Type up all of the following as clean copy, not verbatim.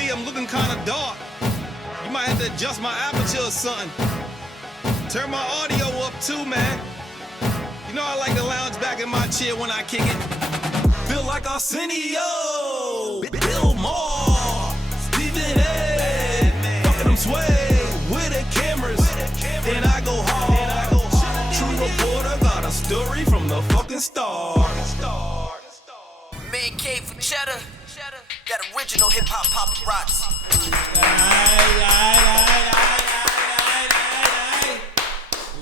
D, I'm looking kind of dark. You might have to adjust my aperture or something. Turn my audio up too, man. You know I like to lounge back in my chair when I kick it. Feel like Arsenio, Bill Maher, Stephen A. Fucking them sway with the cameras. Then I go hard. True reporter got a story from the fucking start. Man Cave for Cheddar. Got original hip hop paparazzi.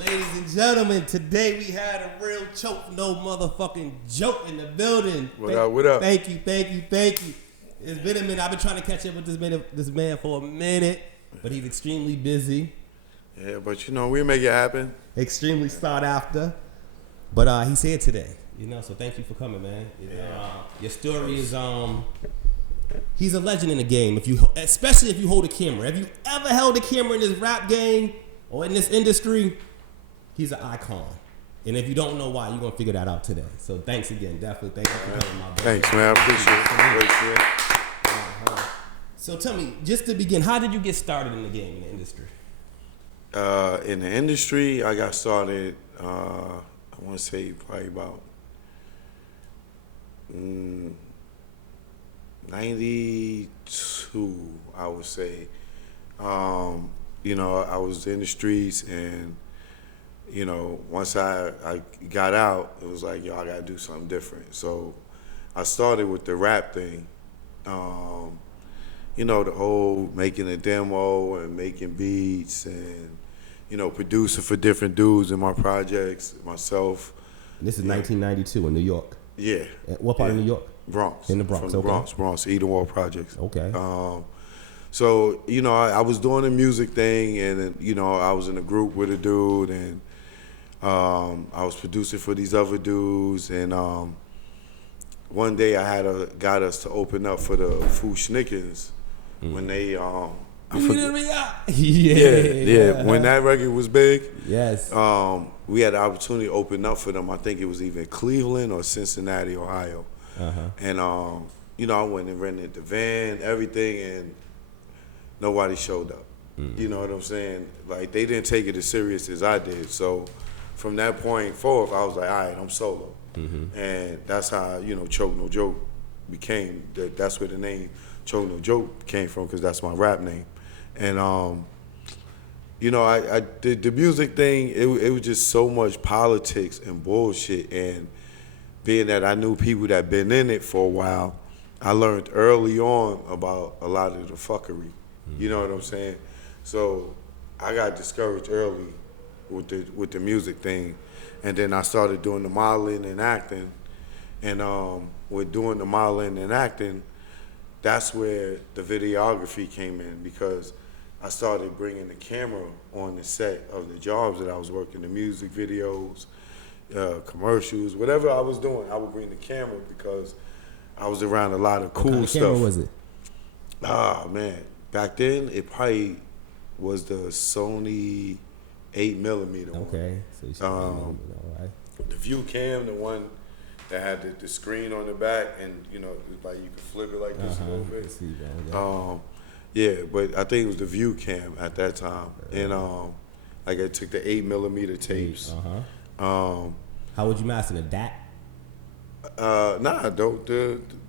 Ladies and gentlemen, today we had a real choke, no motherfucking joke in the building. What up? Thank you. It's been a minute. I've been trying to catch up with this man for a minute, but he's extremely busy. Yeah, but you know, we make it happen. Extremely sought after. But he's here today, you know, so thank you for coming, man. Your story is, he's a legend in the game, especially if you hold a camera. Have you ever held a camera in this rap game or in this industry? He's an icon. And if you don't know why, you're going to figure that out today. So thanks again. Definitely thank you for coming, my brother. Thanks, man. I appreciate it. So tell me, just to begin, how did you get started in the game, in the industry? In the industry, I got started, I want to say probably about 92, I would say. You know, I was in the streets, and you know, once I got out, it was like, yo, I gotta do something different. So I started with the rap thing. You know, the whole making a demo and making beats and, you know, producing for different dudes in my projects, myself. This is 1992 in New York. Yeah. What part of New York? Bronx. In the Bronx, From the okay. Bronx, E24 projects. Okay. So, you know, I was doing the music thing, and, you know, I was in a group with a dude, and I was producing for these other dudes, and one day I got us to open up for the Fushnikins when they Yeah. when that record was big. Yes. We had the opportunity to open up for them. I think it was either Cleveland or Cincinnati, Ohio. And you know, I went and rented the van, everything, and nobody showed up. You know what I'm saying? Like, they didn't take it as serious as I did. So from that point forth, I was like, all right, I'm solo. And that's how, you know, Choke No Joke became. That's where the name Choke No Joke came from, because that's my rap name. And you know, I did the music thing. It was just so much politics and bullshit. And being that I knew people that been in it for a while, I learned early on about a lot of the fuckery. You know what I'm saying? So I got discouraged early with the music thing, and then I started doing the modeling and acting. And with doing the modeling and acting, that's where the videography came in, because I started bringing the camera on the set of the jobs that I was working, the music videos, commercials, whatever I was doing, I would bring the camera because I was around a lot of cool What kind of stuff. camera was it? Ah, man. Back then, it probably was the Sony 8mm one. Okay. So you should all right. The View Cam, the one that had the screen on the back, and, you know, like you could flip it like this a little bit. Yeah, but I think it was the View Cam at that time. And like, I took the 8mm tapes. How would you master the DAT? Nah,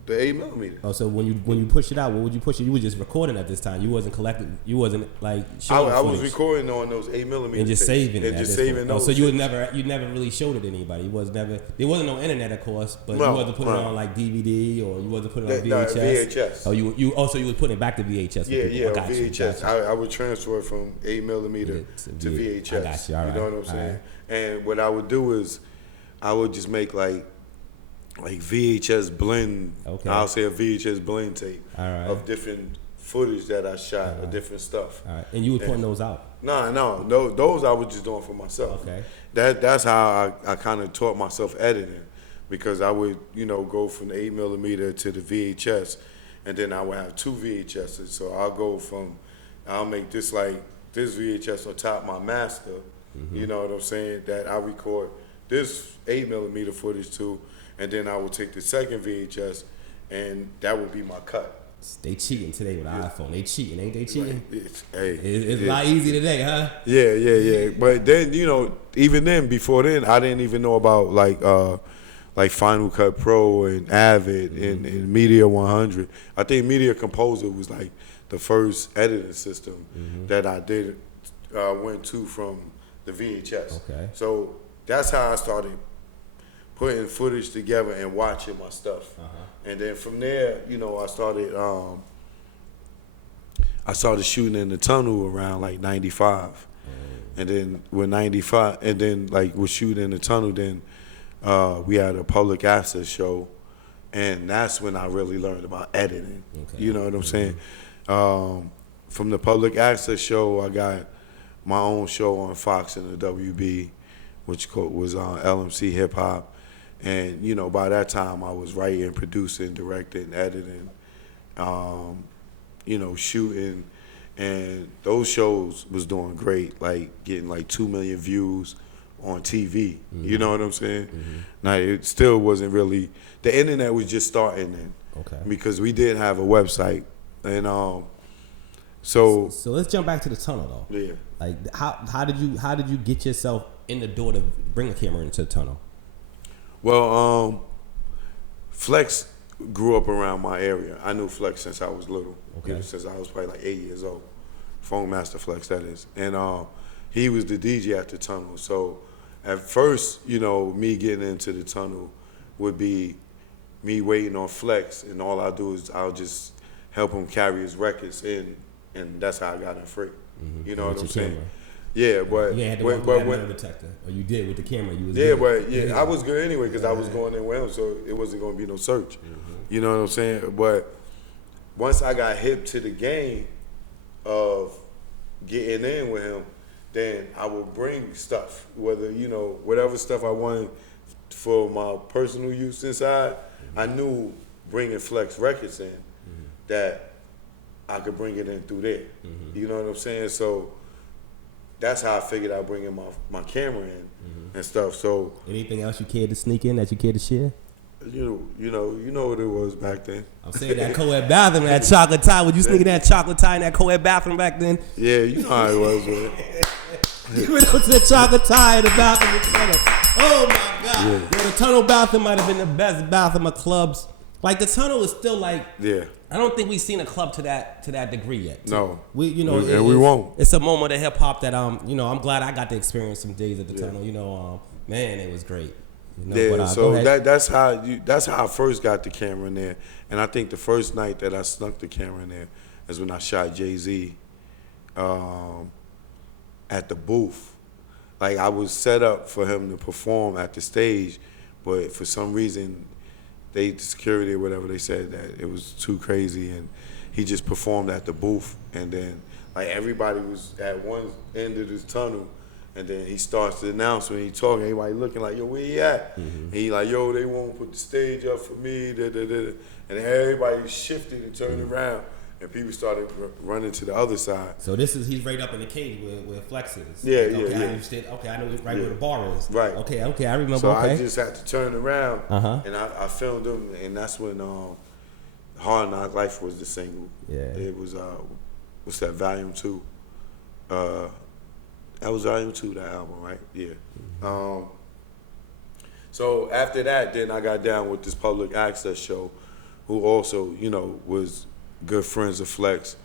the 8mm. Oh, so when you push it out, what would you push it? You were just recording at this time. You wasn't collecting. You wasn't like showing. I was recording on those 8mm and just tapes, saving it. and just saving those. Oh, so you never really showed it to anybody. There wasn't no internet, of course, but you wasn't putting it on like DVD, or you wasn't putting it on VHS. VHS. Oh, you would put it back to VHS. Yeah, VHS. I would transfer it from 8mm to VHS. I got you. All right. You know what I'm saying? Right. And what I would do is, I would just make like VHS blend. Okay. I'll say a VHS blend tape of different footage that I shot, of different stuff. All right. And you were putting those out? No, those I was just doing for myself. Okay. That's how I kind of taught myself editing, because I would, you know, go from the 8mm to the VHS, and then I would have two VHSs. So I'll make this VHS on top of my master. You know what I'm saying? That I record this 8mm footage to, and then I would take the second VHS, and that would be my cut. They cheating today with an iPhone. They cheating, ain't they cheating? It's a lot easier today, huh? Yeah. But then, even then, before then, I didn't even know about like Final Cut Pro and Avid and Media 100. I think Media Composer was like the first editing system that I went to from the VHS. Okay. So that's how I started putting footage together and watching my stuff. And then from there, I started shooting in the tunnel around like 95. And then with 95, and then like was shooting in the tunnel, then we had a public access show, and that's when I really learned about editing. Okay. You know what I'm saying? From the public access show, I got my own show on Fox and the WB, which was on LMC Hip Hop. And, by that time I was writing, producing, directing, editing, shooting. And those shows was doing great, like getting like 2 million views on TV. You know what I'm saying? Now, it still wasn't really, the internet was just starting then. Okay. Because we did have a website. And so let's jump back to the tunnel though. Yeah. Like how did you get yourself in the door to bring a camera into the tunnel? Well, Flex grew up around my area. I knew Flex since I was little. Okay. Since I was probably like 8 years old. Phone Master Flex, that is. And he was the DJ at the tunnel. So at first, me getting into the tunnel would be me waiting on Flex, and all I do is I'll just help him carry his records in, and that's how I got in free. You know what I'm saying? Camera. Yeah, but you had to walk with metal detector, or you did with the camera. You was good. I was good anyway because I was going in with him, so it wasn't going to be no search. You know what I'm saying? But once I got hip to the game of getting in with him, then I would bring stuff, whether whatever stuff I wanted for my personal use inside. I knew bringing Flex Records in that I could bring it in through there. You know what I'm saying? So that's how I figured I'd bring in my camera in and stuff. So anything else you cared to sneak in that you cared to share? You know what it was back then. I'm saying that co-ed bathroom, that chocolate tie. Would you sneak in that chocolate tie in that co-ed bathroom back then? Yeah, you know how it was, man. You went up to the chocolate tie in the bathroom with the tunnel. Oh my God. Yeah. The tunnel bathroom might have been the best bathroom of clubs. Like the tunnel is still like, I don't think we've seen a club to that degree yet. No. We won't. It's a moment of hip hop that I'm glad I got to experience some days at the tunnel. Man, it was great. So that's how I first got the camera in there. And I think the first night that I snuck the camera in there is when I shot Jay-Z at the booth. Like I was set up for him to perform at the stage, but for some reason, the security or whatever, they said that it was too crazy, and he just performed at the booth. And then like everybody was at one end of this tunnel. And then he starts to announce when he talking, everybody looking like, yo, where he at? And he like, yo, they won't put the stage up for me, And everybody shifted and turned around, and people started running to the other side. So he's right up in the cage where Flex is. Yeah. I know right where the bar is. Right. Okay, I remember. So I just had to turn around, and I filmed him, and that's when Hard Knock Life was the single. Yeah. It was, what's that, Volume 2? That was Volume 2, that album, right? Yeah. So after that, then I got down with this public access show, who also, was good friends of Flex,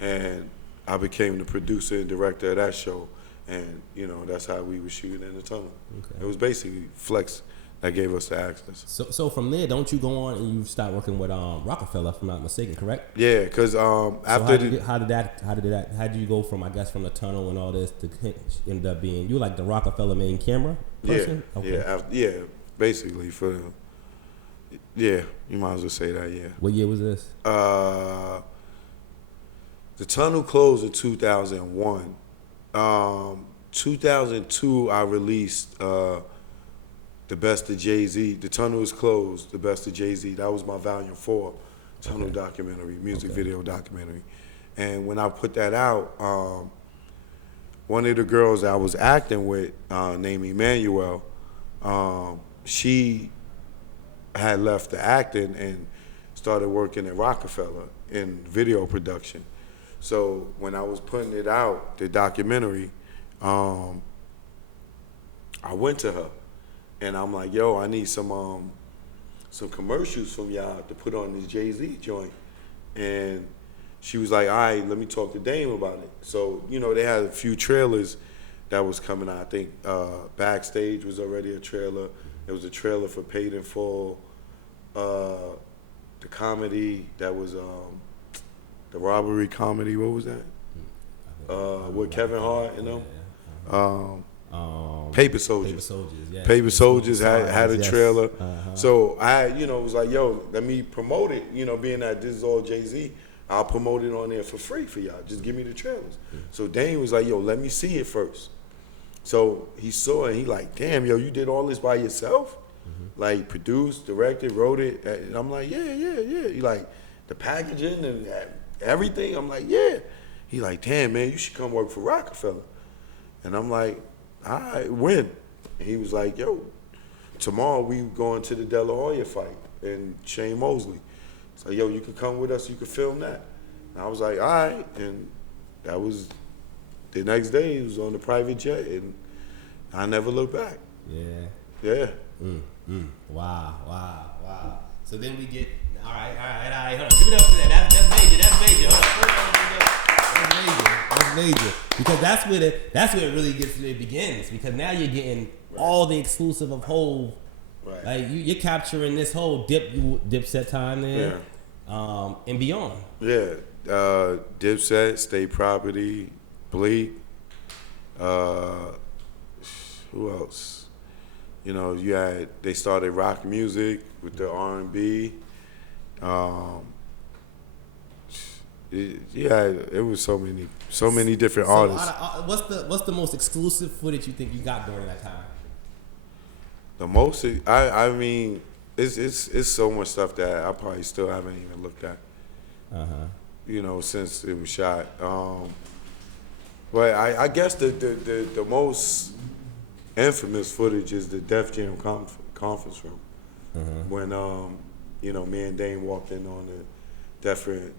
and I became the producer and director of that show, and that's how we were shooting in the tunnel. Okay. It was basically Flex that gave us the access. So from there, don't you go on and you start working with Roc-A-Fella, if I'm not mistaken, correct? Yeah, because after how did you go from the tunnel and all this to end up being you like the Roc-A-Fella main camera person? Yeah, basically you might as well say that. Yeah. What year was this? The tunnel closed in 2001. 2002, I released. The Best of Jay-Z. The Tunnel is Closed. The Best of Jay-Z. That was my Volume 4 tunnel documentary, music video documentary. And when I put that out, one of the girls I was acting with, named Emmanuel, she had left the acting and started working at Roc-A-Fella. in video production. So when I was putting it out, the documentary, I went to her, and I'm like, yo, I need some commercials from y'all to put on this Jay-Z joint. And she was like, all right, let me talk to Dame about it. So, you know, they had a few trailers that was coming out. I think Backstage was already a trailer. There was a trailer for Paid in Full. The comedy that was the robbery comedy. What was that? With Kevin Hart, you know. Paper Soldiers. Paper Soldiers, yes. Paper Soldiers had a trailer. Uh-huh. So I, you know, was like, yo, let me promote it. You know, being that this is all Jay-Z, I'll promote it on there for free for y'all. Just give me the trailers. So Dane was like, yo, let me see it first. So he saw it and he like, damn, yo, you did all this by yourself? Like produced, directed, wrote it. And I'm like, yeah. He like, the packaging and everything? I'm like, yeah. He like, damn, man, you should come work for Roc-A-Fella. And I'm like, all right, when? And he was like, yo, tomorrow we going to the De La Hoya fight and Shane Mosley. So, yo, you could come with us, you could film that. And I was like, all right. And that was the next day, he was on the private jet, and I never looked back. Yeah. Wow. So then we get, all right, hold on. Give it up to that. That's major. Hold on. That's major. Because that's where it really it begins. Because now you're getting all the exclusive of Hov. Right. Like you're capturing this whole Dipset time there, and beyond. Yeah. Dipset, State Property, Bleak. Who else? You know, they started rock music with the R&B. It was so many different artists. What's the most exclusive footage you think you got during that time? The most, I mean, it's so much stuff that I probably still haven't even looked at. You know, since it was shot. But I guess the most infamous footage is the Def Jam conference room. When you know, me and Dane walked in on the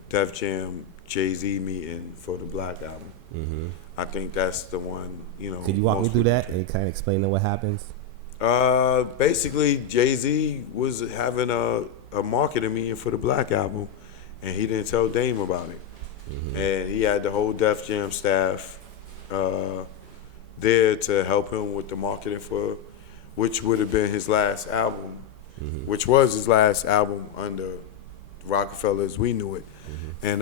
Def Jam Jay-Z meeting for the Black Album. I think that's the one, you know. Could you walk me through that and kind of explain what happens? Basically, Jay-Z was having a marketing meeting for the Black Album, and he didn't tell Dame about it. And he had the whole Def Jam staff there to help him with the marketing for, which would have been his last album, which was his last album under Roc-A-Fella as we knew it. And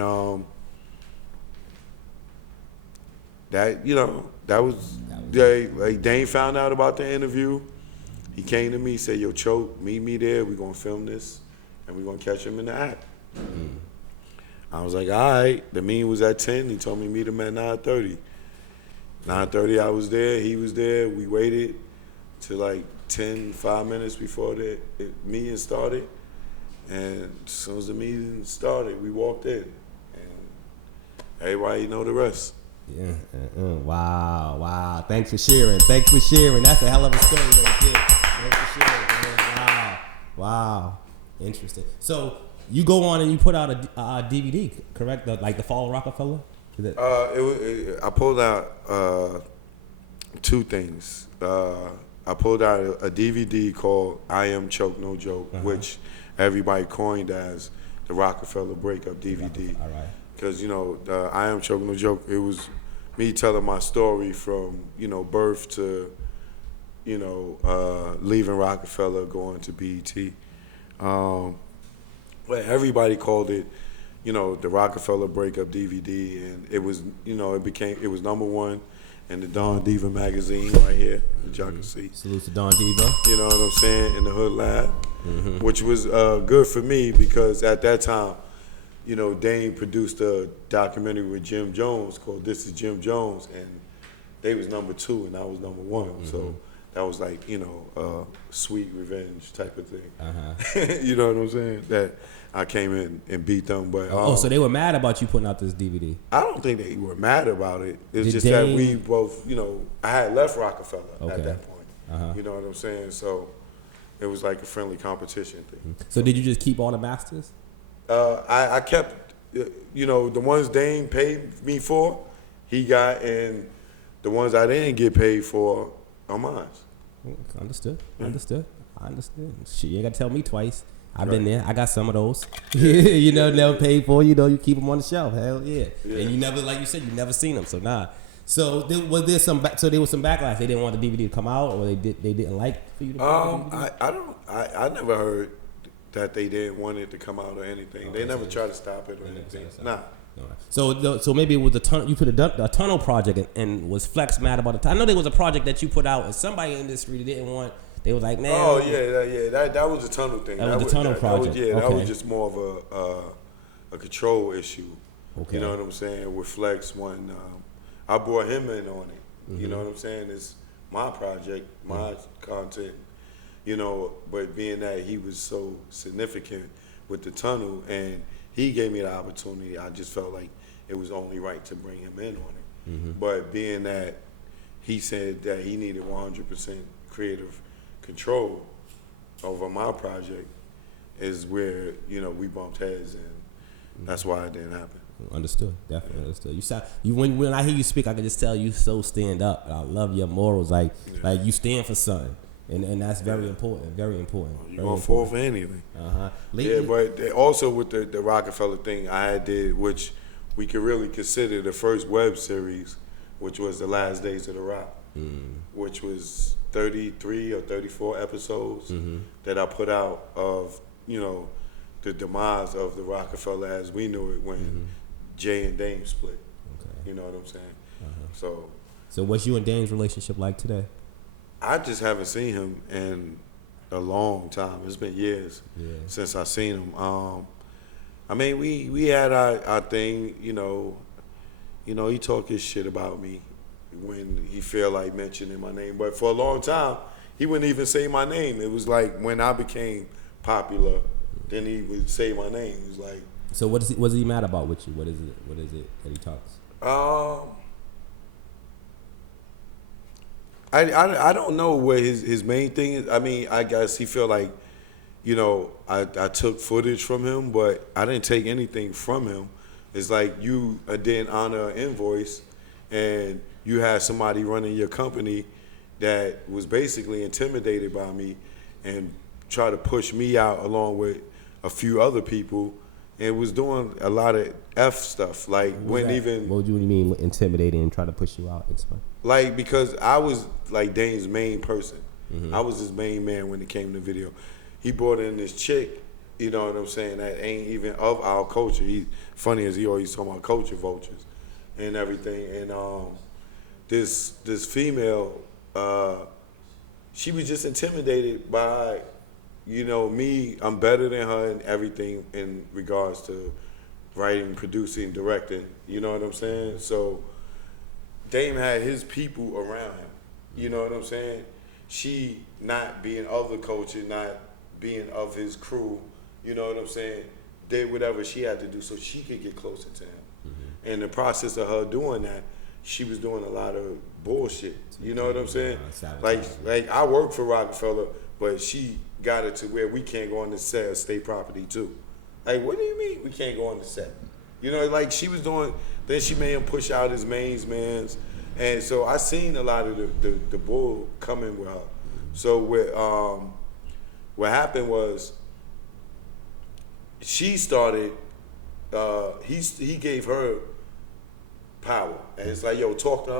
that, you know, that was like Dane found out about the interview. He came to me, said, yo, Choke, meet me there. We're going to film this, and we're going to catch him in the act. I was like, all right. The meeting was at 10. He told me to meet him at 9:30. 9:30, I was there. He was there. We waited till like 5 minutes before the meeting started. And as soon as the meeting started, we walked in. And everybody know the rest. Yeah. Wow. Thanks for sharing. That's a hell of a story right there. Thanks for sharing, man. Wow. Interesting. So you go on and you put out a DVD, correct? Like the Fall of Roc-A-Fella? I pulled out two things. I pulled out a DVD called I Am Choke No Joke, which everybody coined as the Roc-A-Fella breakup DVD. All right. Because, you know, the I Am Choke No Joke, it was me telling my story from, you know, birth to, you know, leaving Roc-A-Fella, going to BET. But everybody called it, you know, the Roc-A-Fella breakup DVD, and it was, you know, it was #1 in the Don Diva magazine right here, which y'all can see. Salute to Don Diva. You know what I'm saying? In the Hood Lab, which was good for me because at that time, you know, Dane produced a documentary with Jim Jones called This Is Jim Jones, and they was #2 and I was #1. So that was like, you know, sweet revenge type of thing. You know what I'm saying? That I came in and beat them. But so they were mad about you putting out this DVD? I don't think they were mad about it. It's just that we both, you know, I had left Roc-A-Fella at that point. You know what I'm saying? So it was like a friendly competition thing. So did you just keep all the masters? I kept you know, the ones Dame paid me for, he got, and the ones I didn't get paid for are mine. Understood. Understood. I understand. Shit, you ain't got to tell me twice. I've been there. I got some of those. You know, never paid for. You know, you keep them on the shelf. Hell yeah. And you never, like you said, you never seen them. So nah. So was there some? So there was some backlash. They didn't want the DVD to come out, or they didn't like for you to. I never heard that they didn't want it to come out or anything. Okay, they never tried to stop it or anything. Nah. So maybe it was a tunnel. You put a tunnel project, and was Flex mad about it? I know there was a project that you put out, and somebody in the industry didn't want. They was like, man. Oh yeah. That was a tunnel thing. That was the tunnel project. That was just more of a control issue. Okay. You know what I'm saying? With Flex, when I brought him in on it. Mm-hmm. You know what I'm saying? It's my project, my content. You know, but being that he was so significant with the tunnel, and he gave me the opportunity, I just felt like it was only right to bring him in on it. Mm-hmm. But being that he said that he needed 100% creative control over my project is where, you know, we bumped heads, and that's why it didn't happen. Understood, definitely understood. You sound when I hear you speak, I can just tell you so stand up. I love your morals, like you stand for something, and that's very important, very important. You gonna fall for anything? Lately, But also with the Roc-A-Fella thing, I did, which we could really consider the first web series, which was The Last Days of the Rock, which was 33 or 34 episodes that I put out of, you know, the demise of the Roc-A-Fella as we knew it when Jay and Dame split. Okay. You know what I'm saying? So what's you and Dame's relationship like today? I just haven't seen him in a long time. It's been years since I seen him. I mean, we had our thing, you know, he talk his shit about me when he feel like mentioning my name. But for a long time, he wouldn't even say my name. It was like when I became popular, then he would say my name. It was like. So what is he mad about with you? What is it that he talks? I don't know what his main thing is. I mean, I guess he feel like, you know, I took footage from him, but I didn't take anything from him. It's like you didn't honor an invoice, and you had somebody running your company that was basically intimidated by me and try to push me out along with a few other people, and was doing a lot of F stuff. Like, wouldn't even. What do you mean intimidating and try to push you out? Explain. Like, because I was like Dane's main person. I was his main man when it came to video. He brought in this chick, you know what I'm saying, that ain't even of our culture. He funny as he always talking about culture vultures and everything. And this female, she was just intimidated by, you know, me. I'm better than her in everything in regards to writing, producing, directing. You know what I'm saying? So Dame had his people around him. You know what I'm saying? She not being of the culture, not being of his crew, you know what I'm saying, did whatever she had to do so she could get closer to him. In the process of her doing that, she was doing a lot of bullshit. You know what I'm saying? Like I work for Roc-A-Fella, but she got it to where we can't go on the set of state property too. Like, what do you mean we can't go on the set? You know, like she was doing, then she made him push out his main mans. And so I seen a lot of the bull coming with her. So what happened was she started, he gave her power. And it's like, yo, talk to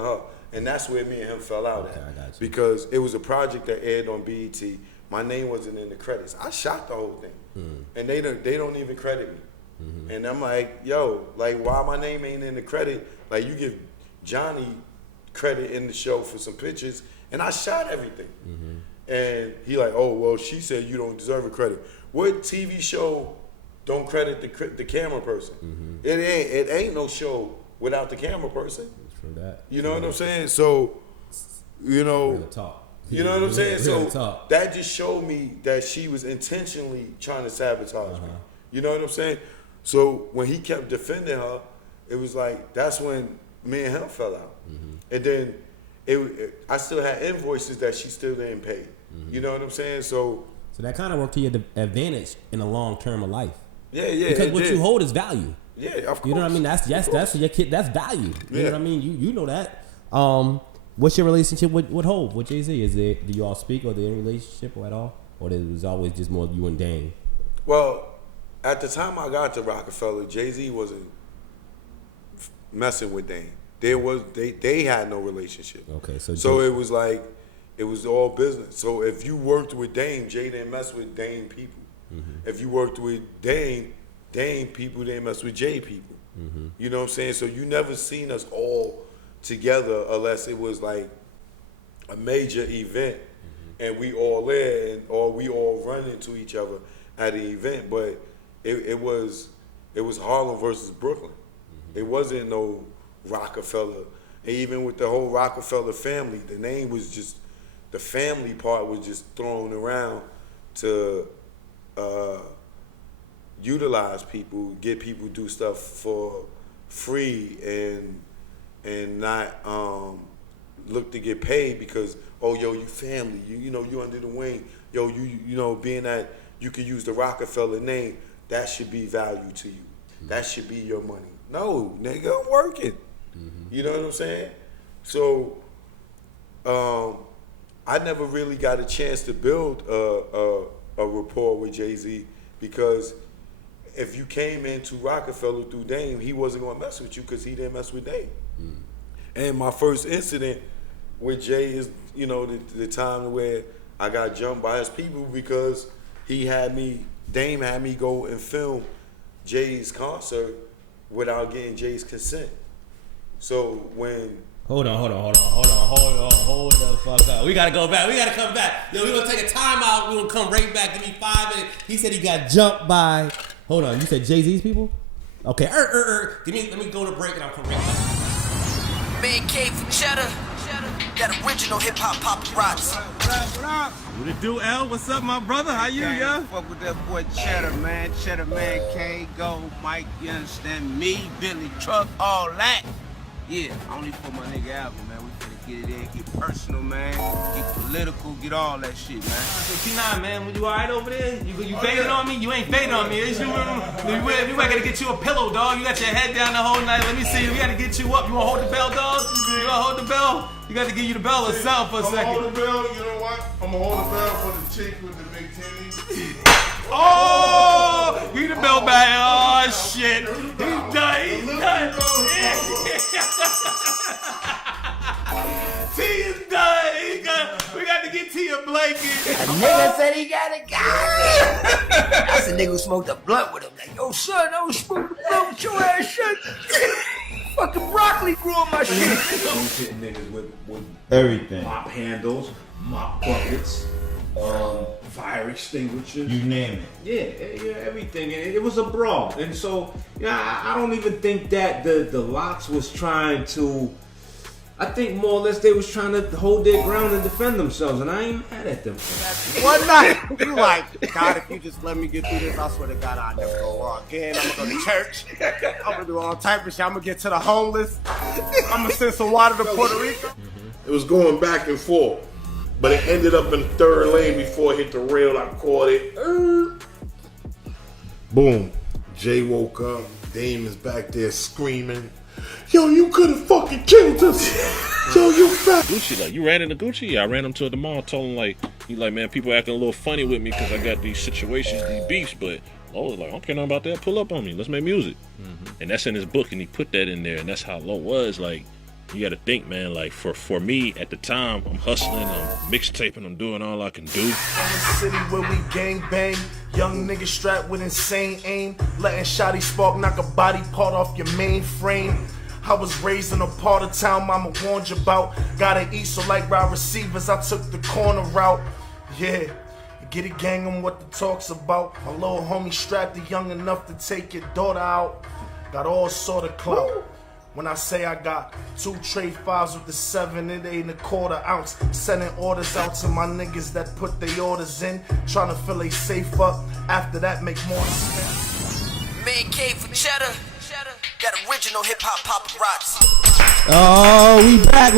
her. And that's where me and him fell out at. Because it was a project that aired on BET. My name wasn't in the credits. I shot the whole thing. And they don't even credit me. And I'm like, yo, like, why my name ain't in the credit? Like, you give Johnny credit in the show for some pictures, and I shot everything. And he like, oh, well, she said you don't deserve a credit. What TV show don't credit the camera person? It ain't no show without the camera person. True that. You know what I'm saying? So, you know. Real talk. You know what I'm saying? Real So talk. that just showed me that she was intentionally trying to sabotage me. You know what I'm saying? So when he kept defending her, it was like, that's when me and him fell out. And then I still had invoices that she still didn't pay. You know what I'm saying? So that kind of worked to your advantage in the long term of life. Yeah. Because what you hold is value. Yeah, of course. You know what I mean? That's your kid. That's value. You Yeah. know what I mean? You know that. What's your relationship with Hov, with Jay-Z? Do you all speak, or they in a relationship or at all, or it was always just more you and Dame? Well, at the time I got to Roc-A-Fella, Jay-Z wasn't messing with Dame. They had no relationship. Okay, so it was like it was all business. So if you worked with Dame, Jay didn't mess with Dame people. Mm-hmm. If you worked with Dame people didn't mess with Jay people. Mm-hmm. You know what I'm saying? So you never seen us all together unless it was like a major event, and we all there, or we all run into each other at the event. But it was Harlem versus Brooklyn. Mm-hmm. It wasn't no Roc-A-Fella. And even with the whole Roc-A-Fella family, the name was just, the family part was just thrown around to utilize people, get people do stuff for free, and not look to get paid because, oh, yo, you family, you know, you under the wing, yo, you know, being that you can use the Roc-A-Fella name, that should be value to you. Mm-hmm. That should be your money. No, nigga, I'm working. Mm-hmm. You know what I'm saying? So, I never really got a chance to build a rapport with Jay-Z because if you came into Roc-A-Fella through Dame, he wasn't gonna mess with you because he didn't mess with Dame. Mm. And my first incident with Jay is, you know, the time where I got jumped by his people because Dame had me go and film Jay's concert without getting Jay's consent. So when Hold the fuck up. We gotta go back. We gotta come back. Yo, we gonna take a timeout. We gonna come right back. Give me 5 minutes. He said he got jumped by. Hold on. You said Jay-Z's people? Okay. Let me go to break and I'll come right back. Man Cave for Cheddar. That original hip hop paparazzi. What up? What it do, L? What's up, my brother? How you, yo? Fuck with that boy Cheddar, man. Cheddar Man Cave, Go, Mike, you understand me, Billy, Truck, all that. Yeah, only for my nigga album, man. We finna get it in, get personal, man. Get political, get all that shit, man. So T9, man, you alright over there? You fading on me? You ain't fading on me. We gotta get you a pillow, dog. You got your head down the whole night. Let me see. We gotta get you up. You wanna hold the bell, dog? You wanna hold the bell? You gotta give you the bell or something for a second. I'm gonna hold the bell, you know what? I'm gonna hold the bell for the chick with the big titties. Oh! Give the bell back. Oh, shit. He's done. T is done. We got to get T a blanket. A nigga said he got a guy. That's a nigga who smoked a blunt with him. Like, yo, son, I was smoking a blunt with your ass, shit. Fucking broccoli grew on my shit. Hitting niggas with everything. Mop handles, mop buckets, fire extinguishers. You name it. Yeah, everything. And it was a brawl. And so, I don't even think that the Locks was trying to. I think more or less they was trying to hold their ground and defend themselves, and I ain't mad at them. One night, you like, God, if you just let me get through this, I swear to God, I'll never go wrong again. I'm gonna go to church. I'm gonna do all type of shit. I'm gonna get to the homeless. I'm gonna send some water to Puerto Rico. It was going back and forth, but it ended up in the third lane before it hit the rail. I caught it. Boom. Jay woke up. Dame is back there screaming, yo, you could have fucking killed us. Yo, you fat. Gucci, like, you ran into Gucci? Yeah, I ran him to the mall, told him, like, he like, man, people acting a little funny with me because I got these situations, these beefs, but Lo was like, I don't care nothing about that. Pull up on me. Let's make music. Mm-hmm. And that's in his book, and he put that in there, and that's how Lo was. Like, you got to think, man, like, for me, at the time, I'm hustling, I'm mixtaping, I'm doing all I can do. In the city where we gang bang, young niggas strapped with insane aim, letting shotty spark knock a body part off your mainframe. I was raised in a part of town mama warned you about. Gotta eat, so like wide receivers, I took the corner route. Yeah, get it gang on what the talk's about. My little homie strapped it young enough to take your daughter out. Got all sort of clout. When I say I got 2 trade files with the 7, it ain't a quarter ounce. Sending orders out to my niggas that put their orders in. Trying to fill a safe up, after that make more sense. Man Cave for Cheddar. That original hip hop paparazzi. Oh, we back.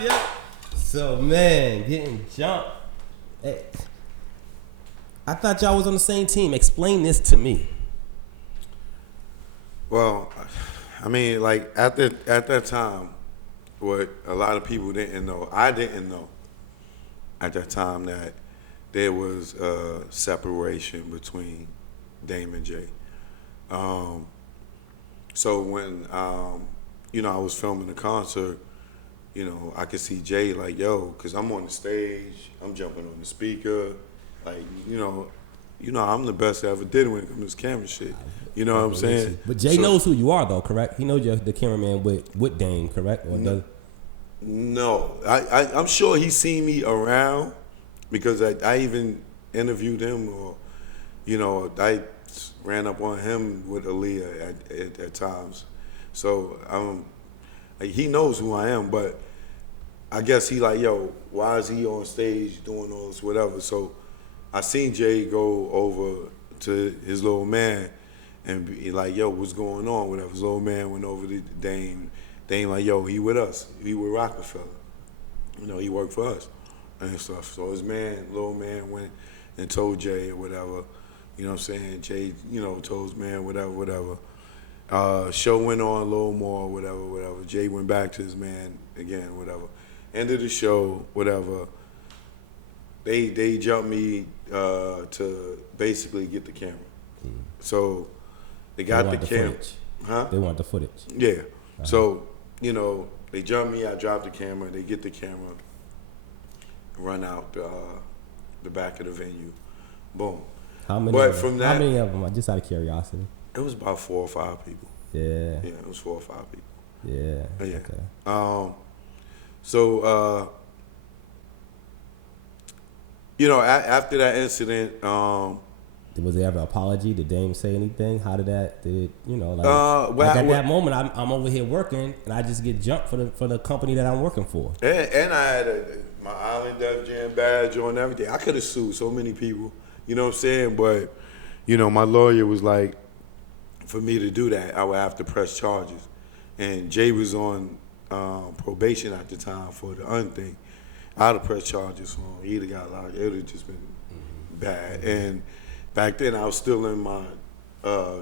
Yep. So, man, getting jumped. Hey. I thought y'all was on the same team. Explain this to me. Well, I mean, like at that time, what a lot of people didn't know, I didn't know at that time that there was a separation between Dame and Jay. So when I was filming the concert, I could see Jay like, yo, cause I'm on the stage, I'm jumping on the speaker, like, I'm the best I ever did when it comes to this camera shit. You know what I'm saying? But Jay knows who you are, though, correct? He knows you're the cameraman with Dame, correct? Or No, I'm sure he's seen me around because I even interviewed him, or I ran up on him with Lyor at times. So he knows who I am, but I guess he like, yo, why is he on stage doing all this, whatever? So I seen Jay go over to his little man and be like, yo, what's going on? Whatever. His little man went over to Dame. Dame like, yo, he with us. He with Roc-A-Fella. He worked for us and stuff. So his little man went and told Jay or whatever. You know what I'm saying? Jay, told his man whatever. Show went on a little more, whatever. Jay went back to his man again, whatever. End of the show, whatever. They jumped me to basically get the camera. So they got the camera. Huh? They want the footage. Yeah. So, they jumped me, I dropped the camera, they get the camera, run out the back of the venue. Boom. How many of them? Just out of curiosity. It was about 4 or 5 people. Yeah. Yeah, it was 4 or 5 people. Yeah. Yeah. Okay. After that incident, was there ever an apology? Did Dame say anything? How did that? That moment, I'm over here working, and I just get jumped for the company that I'm working for. And I had my Island Def Jam badge on and everything. I could have sued so many people. You know what I'm saying? But my lawyer was like, for me to do that, I would have to press charges. And Jay was on probation at the time for the thing. I'd have pressed charges for him. He'd have got locked. It would have just been bad. And back then, I was still in my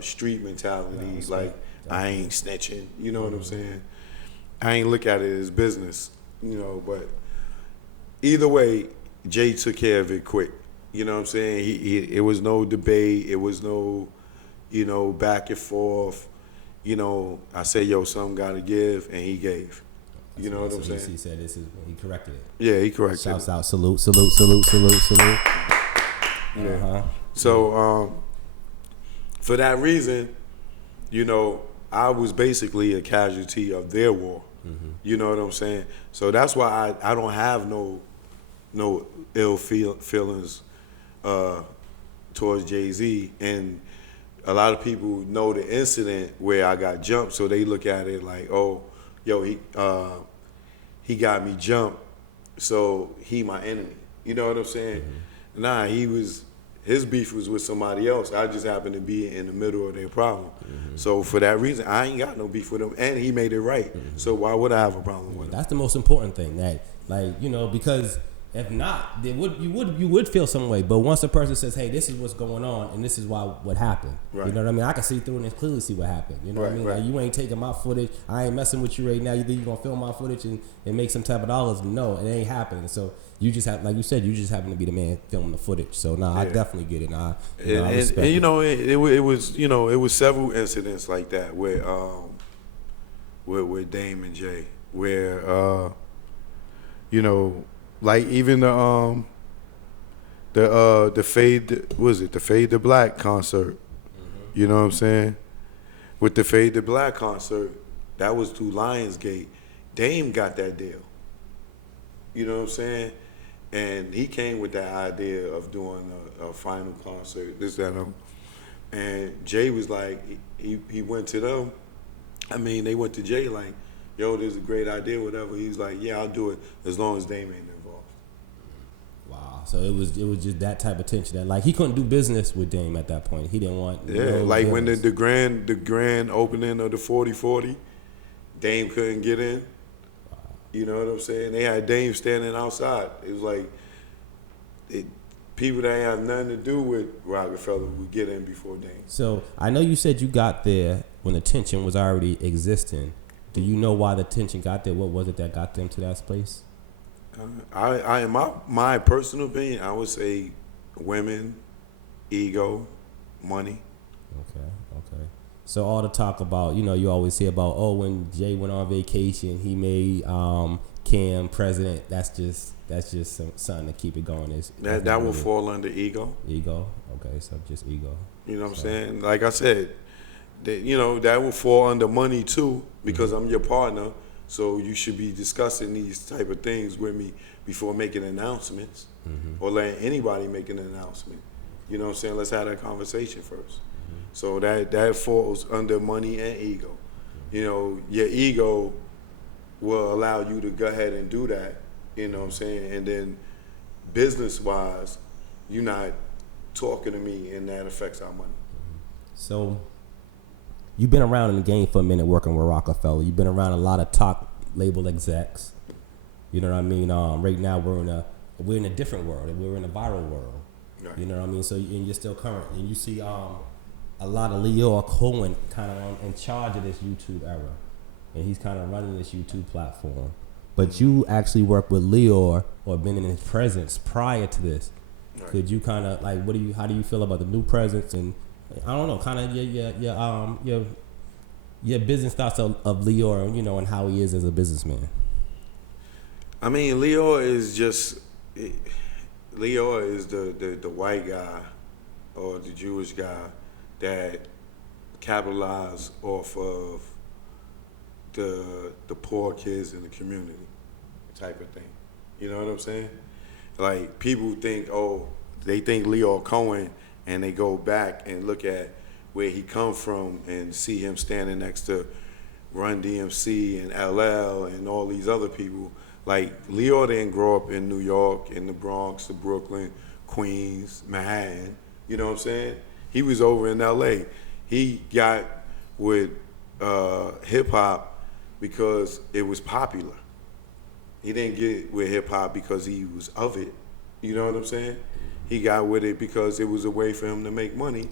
street mentality. Like, I ain't snitching. You know what I'm saying? I ain't look at it as business. But either way, Jay took care of it quick. You know what I'm saying? It was no debate. It was no, back and forth. I said, yo, something got to give, and he gave. You know what I'm saying? He said he corrected it. Yeah, he corrected it. Shouts out, salute. Yeah. So, for that reason, I was basically a casualty of their war. Mm-hmm. You know what I'm saying? So that's why I don't have no ill feelings towards Jay-Z. And a lot of people know the incident where I got jumped, so they look at it like, oh, yo, he got me jumped, so he my enemy. You know what I'm saying? Mm-hmm. Nah, his beef was with somebody else. I just happened to be in the middle of their problem. Mm-hmm. So for that reason, I ain't got no beef with him, and he made it right. Mm-hmm. So why would I have a problem with him? That's the most important thing. That, because if not, you would feel some way. But once a person says, "Hey, this is what's going on, and this is what happened," right. You know what I mean? I can see through it and clearly see what happened. You know what I mean? Right. Like, you ain't taking my footage. I ain't messing with you right now. You think you gonna film my footage and make some type of dollars? No, it ain't happening. So you just have, like you said, you just happen to be the man filming the footage. So I definitely get it. I respect it. It was several incidents like that with Dame and Jay, where like even the Fade to Black concert. Mm-hmm. You know what I'm saying? With the Fade to Black concert, that was through Lionsgate. Dame got that deal. You know what I'm saying? And he came with that idea of doing a final concert, this, that, and Jay was like, he went to them. I mean, they went to Jay like, yo, this is a great idea, whatever. He's like, yeah, I'll do it as long as Dame ain't involved. Wow. So it was just that type of tension that, like, he couldn't do business with Dame at that point. He didn't want like when the grand opening of the 4040, Dame couldn't get in. You know what I'm saying? They had Dame standing outside. It was like, people that have nothing to do with Roc-A-Fella would get in before Dame. So I know you said you got there when the tension was already existing. Do you know why the tension got there? What was it that got them to that place? I in my personal opinion, I would say women, ego, money. Okay. So all the talk about, you always hear about, when Jay went on vacation, he made Cam president. That's just something to keep it going. That will fall under ego. Ego. Okay, so just ego. You know what I'm saying? Like I said, that will fall under money too, because I'm your partner. So you should be discussing these type of things with me before making announcements or letting anybody make an announcement. You know what I'm saying? Let's have that conversation first. So that falls under money and ego. Your ego will allow you to go ahead and do that. You know what I'm saying? And then business-wise, you're not talking to me, and that affects our money. So you've been around in the game for a minute working with Roc-A-Fella. You've been around a lot of top label execs. You know what I mean? Right now we're in a different world. We're in a viral world. Right. You know what I mean? So and you're still current, and you see a lot of Lyhor Cohen kind of in charge of this YouTube era, and he's kind of running this YouTube platform. But you actually worked with Lyor or been in his presence prior to this. Right. Could you kind of how do you feel about the new presence and I don't know, kind of your business thoughts of Lyor, and how he is as a businessman? I mean, Lyor is the white guy or the Jewish guy that capitalized off of the poor kids in the community type of thing. You know what I'm saying? Like, people think, they think Lyhor Cohen, and they go back and look at where he come from and see him standing next to Run DMC and LL and all these other people. Like, Lyor didn't grow up in New York, in the Bronx, the Brooklyn, Queens, Manhattan. You know what I'm saying? He was over in LA. He got with hip hop because it was popular. He didn't get with hip hop because he was of it. You know what I'm saying? He got with it because it was a way for him to make money.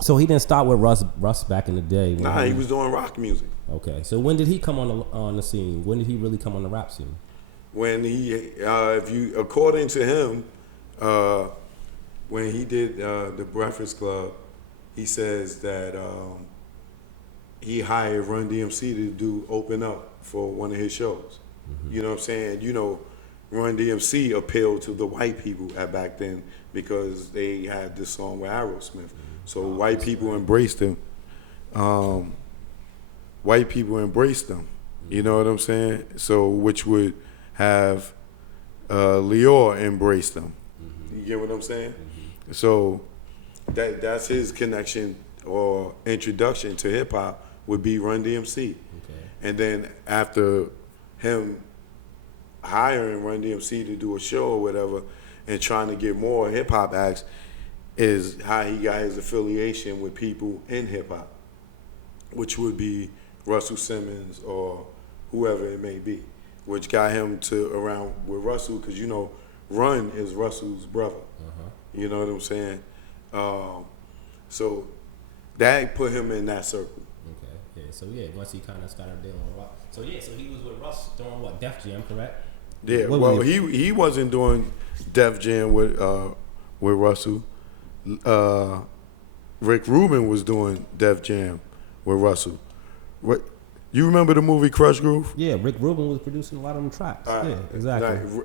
So he didn't start with Russ back in the day? Nah, he was doing rock music. Okay, so when did he come on the scene? When did he really come on the rap scene? When he, according to him, when he did the Breakfast Club, he says that he hired Run DMC to open up for one of his shows. You know what I'm saying? Run DMC appealed to the white people back then because they had this song with Aerosmith. So white people embraced him. White people embraced him. You know what I'm saying? So which would have Lyor embraced him. You get what I'm saying? So that's his connection or introduction to hip hop would be Run DMC. Okay. And then after him hiring Run DMC to do a show or whatever and trying to get more hip hop acts is how he got his affiliation with people in hip hop, which would be Russell Simmons or whoever it may be, which got him to around with Russell because Run is Russell's brother. You know what I'm saying? So that put him in that circle. Okay, yeah. So once he kind of started dealing with Russ. So he was with Russ doing what? Def Jam, correct? Yeah. Well, he wasn't doing Def Jam with Russell. Rick Rubin was doing Def Jam with Russell. You remember the movie Crush Groove? Yeah, Rick Rubin was producing a lot of them tracks. Yeah, exactly.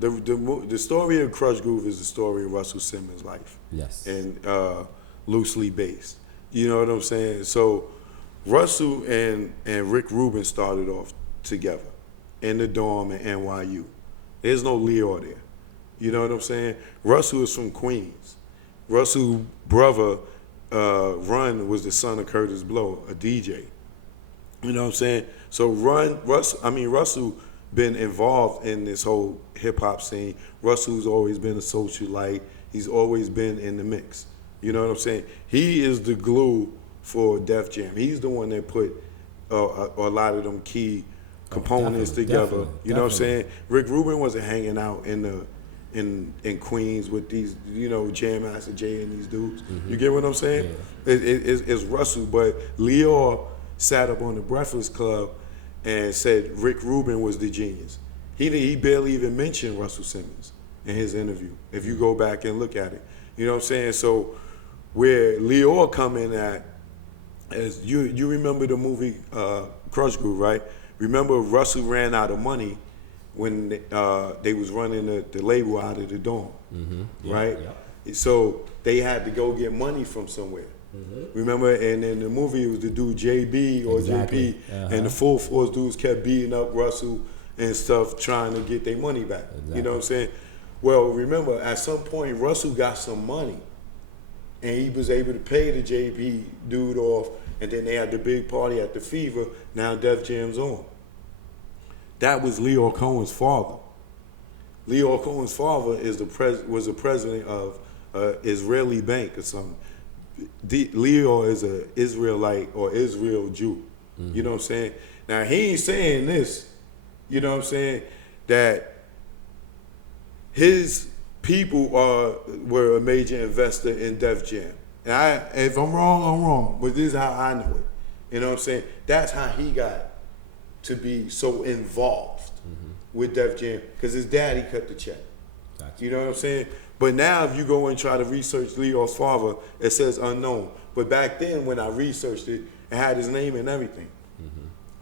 The story of Crush Groove is the story of Russell Simmons' life. Yes. And loosely based. You know what I'm saying? So Russell and Rick Rubin started off together in the dorm at NYU. There's no Lyor there. You know what I'm saying? Russell is from Queens. Russell's brother, Run, was the son of Curtis Blow, a DJ. You know what I'm saying? So Russell been involved in this whole hip hop scene. Russell's always been a socialite. He's always been in the mix. You know what I'm saying? He is the glue for Def Jam. He's the one that put a lot of them key components together. You know what I'm saying? Rick Rubin wasn't hanging out in in Queens with these, you know, Jam Master Jay and these dudes. You get what I'm saying? Yeah. It's Russell, but Lyor sat up on the Breakfast Club and said Rick Rubin was the genius. He barely even mentioned Russell Simmons in his interview, if you go back and look at it. You know what I'm saying? So where Lyor come in at, as you remember the movie Crush Groove, right? Remember Russell ran out of money when they was running the label out of the dorm, right? Yep. So they had to go get money from somewhere. Remember, and in the movie it was the dude JB or JP, and the Full Force dudes kept beating up Russell and stuff, trying to get their money back. You know what I'm saying? Well, remember, at some point Russell got some money, and he was able to pay the JP dude off, and then they had the big party at the Fever. Now Def Jam's on. That was Lyhor Cohen's father. Lyhor Cohen's father is was the president of Israeli bank or something. Lyor is a Israelite or Israel Jew. You know what I'm saying? Now he ain't saying this. You know what I'm saying? That his people were a major investor in Def Jam. And if I'm wrong, I'm wrong. But this is how I know it. You know what I'm saying? That's how he got to be so involved with Def Jam, because his daddy cut the check. Gotcha. You know what I'm saying? But now if you go and try to research Lyor's father, it says unknown. But back then when I researched it, it had his name and everything.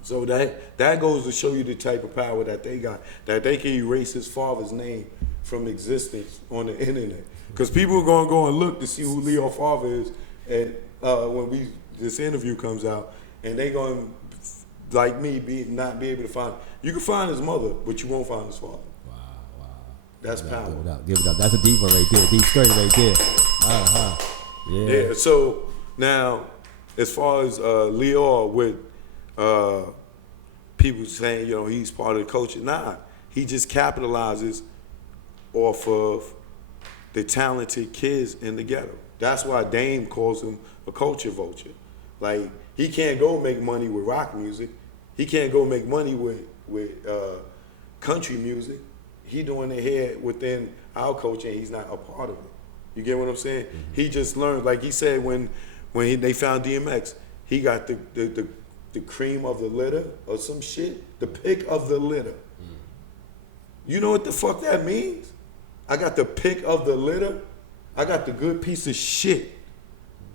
So that goes to show you the type of power that they got, that they can erase his father's name from existence on the internet. Because people are going to go and look to see who Lyor's father is, and when this interview comes out, and they going to, like me, not be able to find. You can find his mother, but you won't find his father. Wow. That's power. Give it up. That's a deep one right there. Deep story right there. Yeah. So now, as far as Lyor with people saying, you know, he's part of the culture. Nah, he just capitalizes off of the talented kids in the ghetto. That's why Dame calls him a culture vulture. Like, he can't go make money with rock music. He can't go make money with country music. He doing it here within our culture, and he's not a part of it. You get what I'm saying? He just learned, like he said when they found DMX, he got the cream of the litter or some shit, the pick of the litter. You know what the fuck that means? I got the pick of the litter. I got the good piece of shit.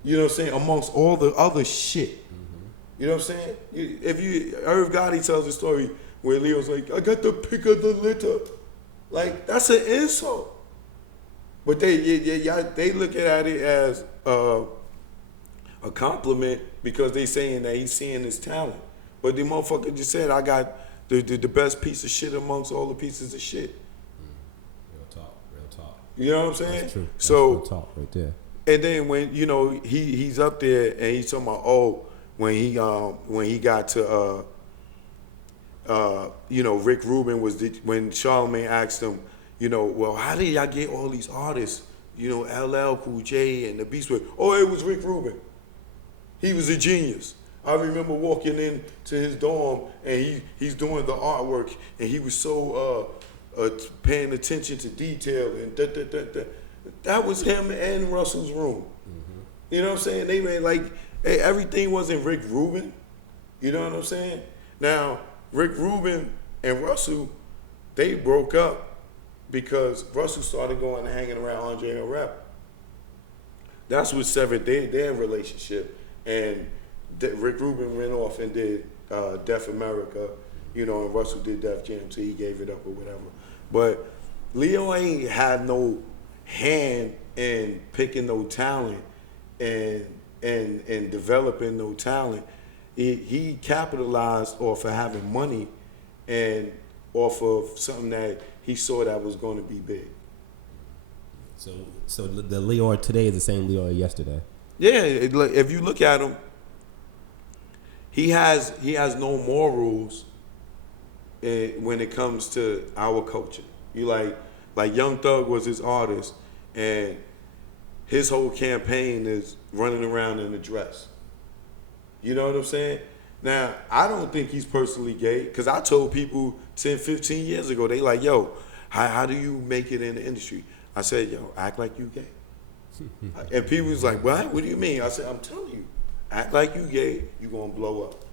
You know what I'm saying? Amongst all the other shit. You know what I'm saying? Irv Gotti tells a story where Leo's like, I got the pick of the litter. Like, that's an insult. But they look at it as a compliment because they saying that he's seeing his talent. But the motherfucker just said, I got the best piece of shit amongst all the pieces of shit. Real talk. You know what I'm saying? That's true. That's so real talk right there. And then when, you know, he's up there and he's talking about, when he got to you know, Rick Rubin when Charlamagne asked him, you know, well, how did y'all get all these artists? You know, LL Cool J and the Beast Boys. Oh, it was Rick Rubin. He was a genius. I remember walking into his dorm and he's doing the artwork and he was so paying attention to detail and that was him and Russell's room. You know what I'm saying? They made like everything wasn't Rick Rubin. You know what I'm saying? Now Rick Rubin and Russell, they broke up because Russell started going and hanging around Andre and Rap. That's what severed their relationship. And Rick Rubin went off and did Def America, you know, and Russell did Def Jam, so he gave it up or whatever. But Lyor ain't had no hand in picking no talent and developing no talent. He capitalized off of having money and off of something that he saw that was going to be big. So the Lyor today is the same Lyor yesterday. Yeah, if you look at him, he has no morals when it comes to our culture. You like Young Thug was his artist, and his whole campaign is running around in a dress. You know what I'm saying? Now, I don't think he's personally gay, because I told people 10, 15 years ago, they like, yo, How do you make it in the industry? I said, yo, act like you gay. And people was like, what? What do you mean? I said, I'm telling you, act like you gay, you gonna blow up.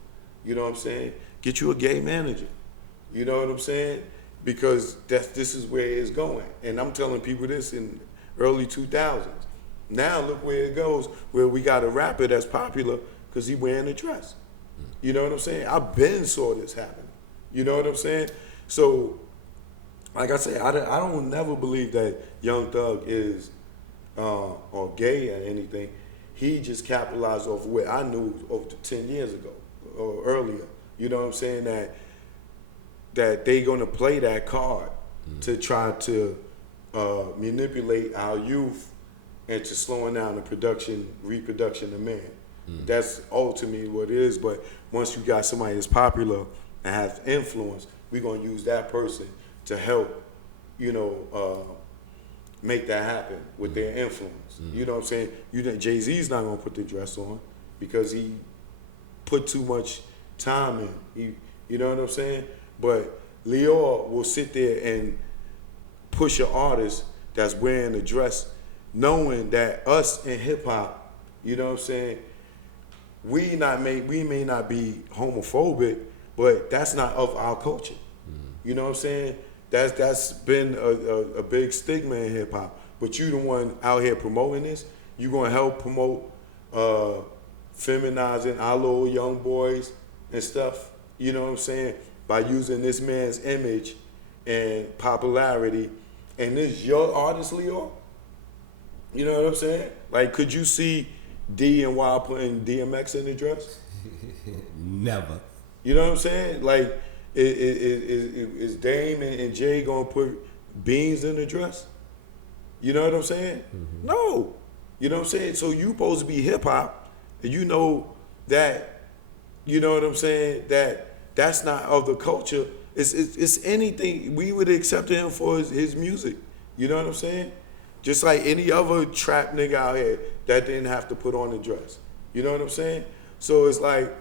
You know what I'm saying? Get you a gay manager. You know what I'm saying? Because this is where it's going. And I'm telling people this in early 2000s. Now look where it goes, where we got a rapper that's popular because he wearing a dress. You know what I'm saying? I've been saw this happen. You know what I'm saying? So, like I said, I don't never believe that Young Thug is or gay or anything. He just capitalized off of what I knew over 10 years ago or earlier. You know what I'm saying? That they gonna play that card to try to manipulate our youth into slowing down the reproduction of man. That's ultimately what it is. But once you got somebody that's popular and has influence, we're gonna use that person to help, make that happen with their influence. You know what I'm saying? You think Jay-Z's not gonna put the dress on because he put too much time in. You know what I'm saying? But Lyor will sit there and push an artist that's wearing a dress, knowing that us in hip hop, you know what I'm saying, we may not be homophobic, but that's not of our culture. You know what I'm saying? That's been a big stigma in hip hop. But you the one out here promoting this. You gonna help promote feminizing our little young boys and stuff. You know what I'm saying? By using this man's image and popularity. And this your artist, Lyor? You know what I'm saying? Like, could you see D and Y putting DMX in the dress? Never. You know what I'm saying? Like, is Dame and Jay gonna put Beans in the dress? You know what I'm saying? No. You know what I'm saying? So you supposed to be hip hop, and you know that, you know what I'm saying, that's not of the culture. It's anything. We would accept him for his music. You know what I'm saying? Just like any other trap nigga out here that didn't have to put on a dress. You know what I'm saying? So it's like,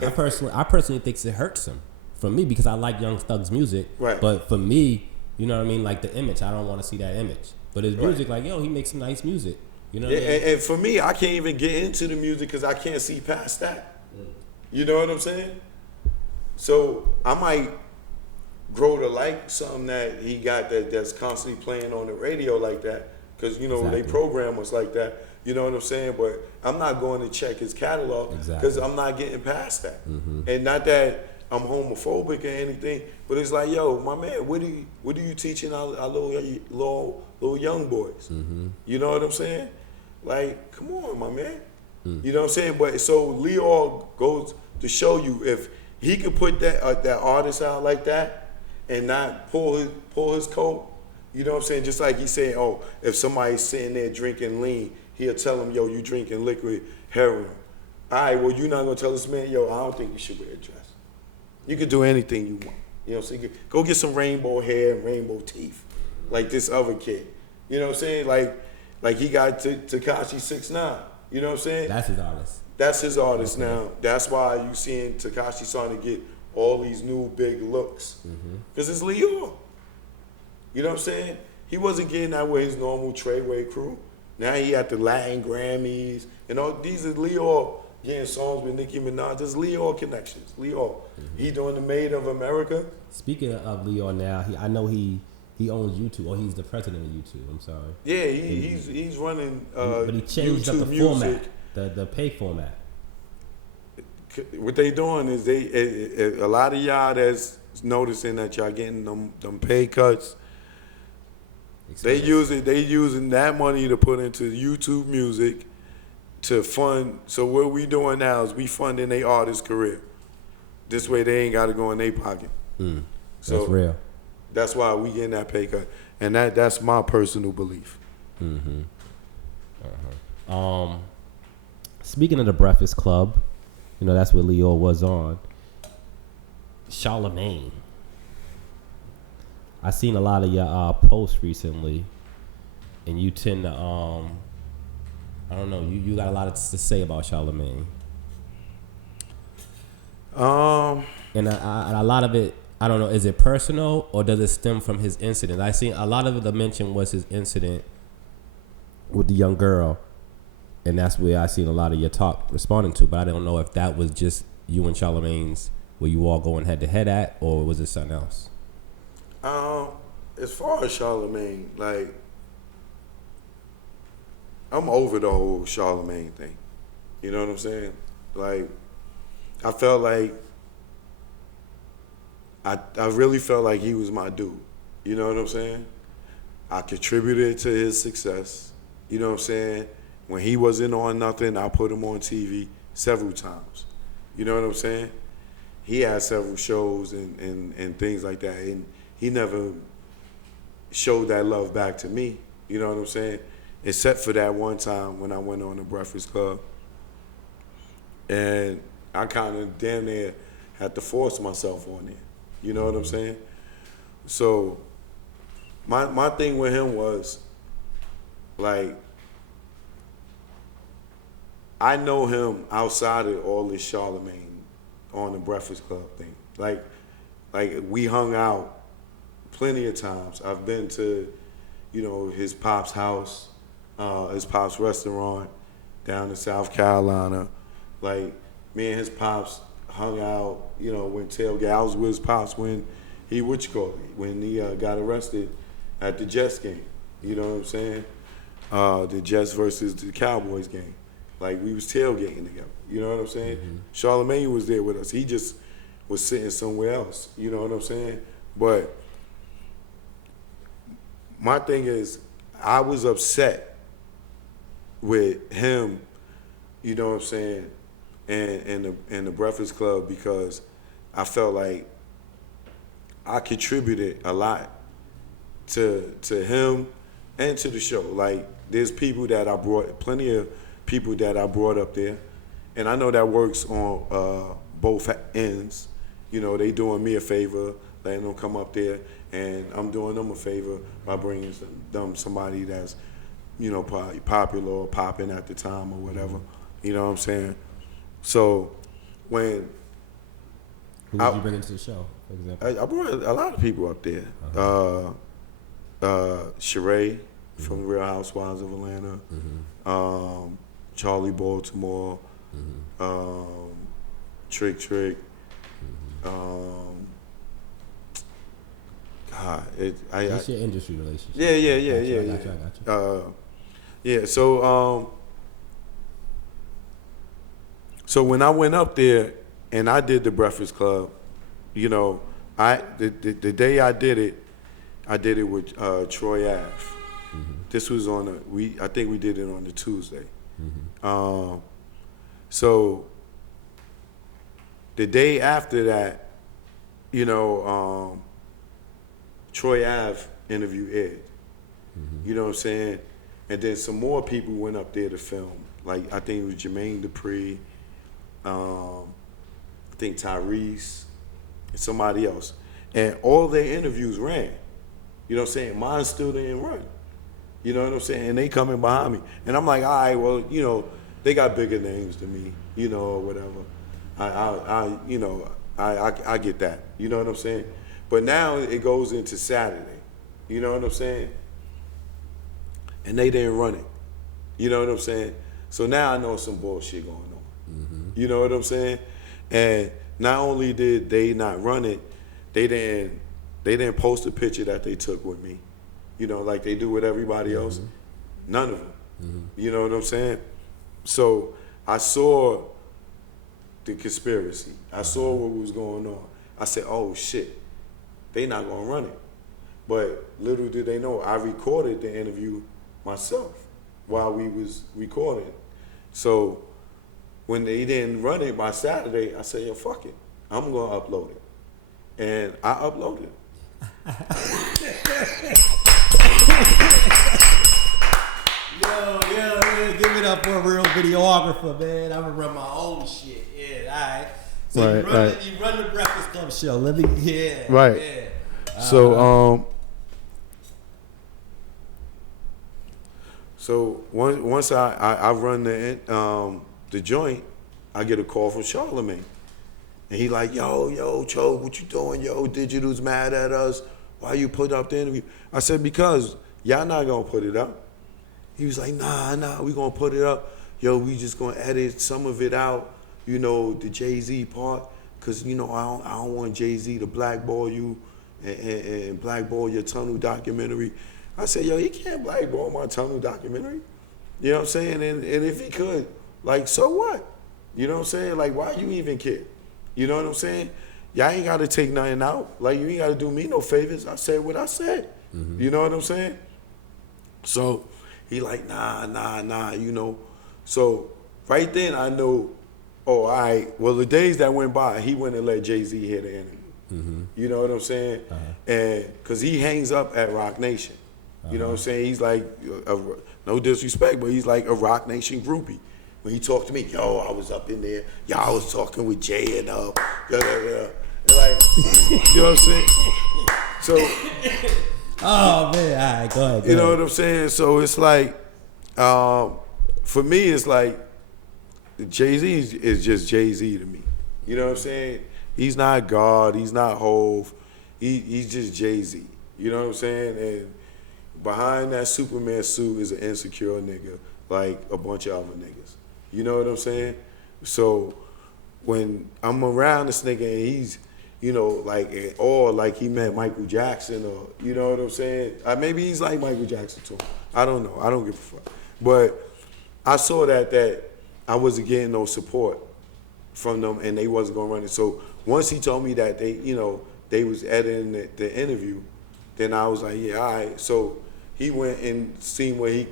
I personally think it hurts him. For me, because I like Young Thug's music. Right. But for me, you know what I mean? Like the image, I don't want to see that image. But his music, like, yo, he makes some nice music. You know what I mean? And for me, I can't even get into the music because I can't see past that. You know what I'm saying? So I might grow to like something that he got that's constantly playing on the radio like that, because they program us like that. You know what I'm saying? But I'm not going to check his catalog because I'm not getting past that. And not that I'm homophobic or anything, but it's like, yo, my man, what are you teaching our little young boys? You know what I'm saying? Like, come on, my man. You know what I'm saying? But so Lyor goes to show you, if he could put that artist out like that and not pull his coat, you know what I'm saying? Just like he's saying, oh, if somebody's sitting there drinking lean, he'll tell him, yo, you drinking liquid heroin. All right, well, you're not going to tell this man, yo, I don't think you should wear a dress. You could do anything you want. You know what I'm saying? Go get some rainbow hair and rainbow teeth, like this other kid. You know what I'm saying? Like he got Tekashi 6ix9ine. You know what I'm saying? That's his artist. That's his artist now. That's why you seeing Tekashi starting to get all these new big looks. Because it's Lyor. You know what I'm saying? He wasn't getting that with his normal Treyway crew. Now he at the Latin Grammys. And all these are Lyor getting songs with Nicki Minaj. There's Lyor connections. Lyor. He doing the Made of America. Speaking of Lyor now, I know he owns YouTube, or he's the president of YouTube. I'm sorry. Yeah, he's running but he changed YouTube up the music. format, the pay format. What they doing is a lot of y'all that's noticing that y'all getting them pay cuts. They using that money to put into YouTube music to fund. So what we doing now is we funding their artist career. This way they ain't got to go in their pocket. So that's real. That's why we getting that pay cut, and that's my personal belief. Speaking of the Breakfast Club, that's what Lyor was on. Charlamagne. I seen a lot of your posts recently, and you tend to I don't know, you got a lot to say about Charlamagne. And a lot of it I don't know, is it personal or does it stem from his incident? I seen a lot of the mention was his incident with the young girl, and that's where I seen a lot of your talk responding to. But I don't know if that was just you and Charlamagne's, where you all going head to head at, or was it something else? As far as Charlamagne, like, I'm over the whole Charlamagne thing. You know what I'm saying? Like, I felt like I really felt like he was my dude. You know what I'm saying? I contributed to his success. You know what I'm saying? When he wasn't on nothing, I put him on TV several times. You know what I'm saying? He had several shows and things like that, and he never showed that love back to me. You know what I'm saying? Except for that one time when I went on the Breakfast Club, and I kind of damn near had to force myself on there. You know what I'm saying? So my thing with him was, like, I know him outside of all this Charlamagne on the Breakfast Club thing. Like we hung out plenty of times. I've been to, you know, his pop's house, his pop's restaurant down in South Carolina. Like, me and his pops hung out, you know, went tailgate. I was with his pops when he, when he got arrested at the Jets game. You know what I'm saying? The Jets versus the Cowboys game. Like, we was tailgating together. You know what I'm saying? Mm-hmm. Charlamagne was there with us. He just was sitting somewhere else. You know what I'm saying? But my thing is, I was upset with him, you know what I'm saying, and the Breakfast Club, because I felt like I contributed a lot to him and to the show. Like, there's people that I brought, plenty of people that I brought up there, and I know that works on both ends. You know, they doing me a favor, letting them come up there, and I'm doing them a favor by bringing them somebody that's, you know, probably popular or popping at the time or whatever. You know what I'm saying? So when who did you bring into the show, for example? I brought a lot of people up there. Sheree from Real Housewives of Atlanta, Charlie Baltimore, Trick. What's your industry relationship? Yeah. Yeah. So when I went up there and I did the Breakfast Club, you know, the day I did it with Troy Ave. This was on I think we did it on the Tuesday. So the day after that, you know, Troy Ave interview aired. You know what I'm saying? And then some more people went up there to film. Like, I think it was Jermaine Dupri, I think Tyrese, and somebody else. And all their interviews ran. You know what I'm saying? Mine still didn't run. You know what I'm saying? And they coming behind me. And I'm like, all right, well, you know, they got bigger names than me, you know, or whatever. I get that. You know what I'm saying? But now it goes into Saturday. You know what I'm saying? And they didn't run it. You know what I'm saying? So now I know some bullshit going on. You know what I'm saying? And not only did they not run it, they didn't post a picture that they took with me. You know, like they do with everybody else. None of them. You know what I'm saying? So I saw the conspiracy. I saw what was going on. I said, oh shit, they not gonna run it. But little did they know, I recorded the interview myself while we was recording. So when they didn't run it by Saturday, I said, yo, fuck it. I'm gonna upload it. And I uploaded it. Yo, give it up for a real videographer, man. I'm gonna run my own shit. Yeah, all right. So you run the Breakfast Club show. Let me, Right. Yeah. So once I run the joint, I get a call from Charlamagne. And he like, yo, Cho, what you doing? Yo, Digital's mad at us. Why you put up the interview? I said, because y'all not gonna put it up. He was like, nah, we gonna put it up. Yo, we just gonna edit some of it out, you know, the Jay-Z part, cause you know, I don't want Jay-Z to blackball you and blackball your Tunnel documentary. I said, yo, he can't blackball my Tunnel documentary. You know what I'm saying? And if he could, like, so what? You know what I'm saying? Like, why you even care? You know what I'm saying? Y'all ain't gotta take nothing out. Like, you ain't gotta do me no favors. I said what I said. You know what I'm saying? So he like, nah, you know. So right then I know, oh, all right, well, the days that went by, he went and let Jay-Z hear the interview. You know what I'm saying? And because he hangs up at Roc Nation. You know what I'm saying? He's like, no disrespect, but he's like a Roc Nation groupie. When he talked to me, yo, I was up in there, I was talking with Jay and and like, you know what I'm saying? So, oh man, all right, go ahead. You know what I'm saying? So it's like, for me, it's like Jay-Z is just Jay-Z to me. You know what I'm saying? He's not God, he's not Hove, he's just Jay-Z. You know what I'm saying? And behind that Superman suit is an insecure nigga, like a bunch of other niggas. You know what I'm saying? So when I'm around this nigga and he's, you know, like, or like he met Michael Jackson, or, you know what I'm saying? Maybe he's like Michael Jackson too. I don't know. I don't give a fuck. But I saw that I wasn't getting no support from them and they wasn't gonna run it. So once he told me that they, you know, they was editing the interview, then I was like, yeah, all right. So he went and seen where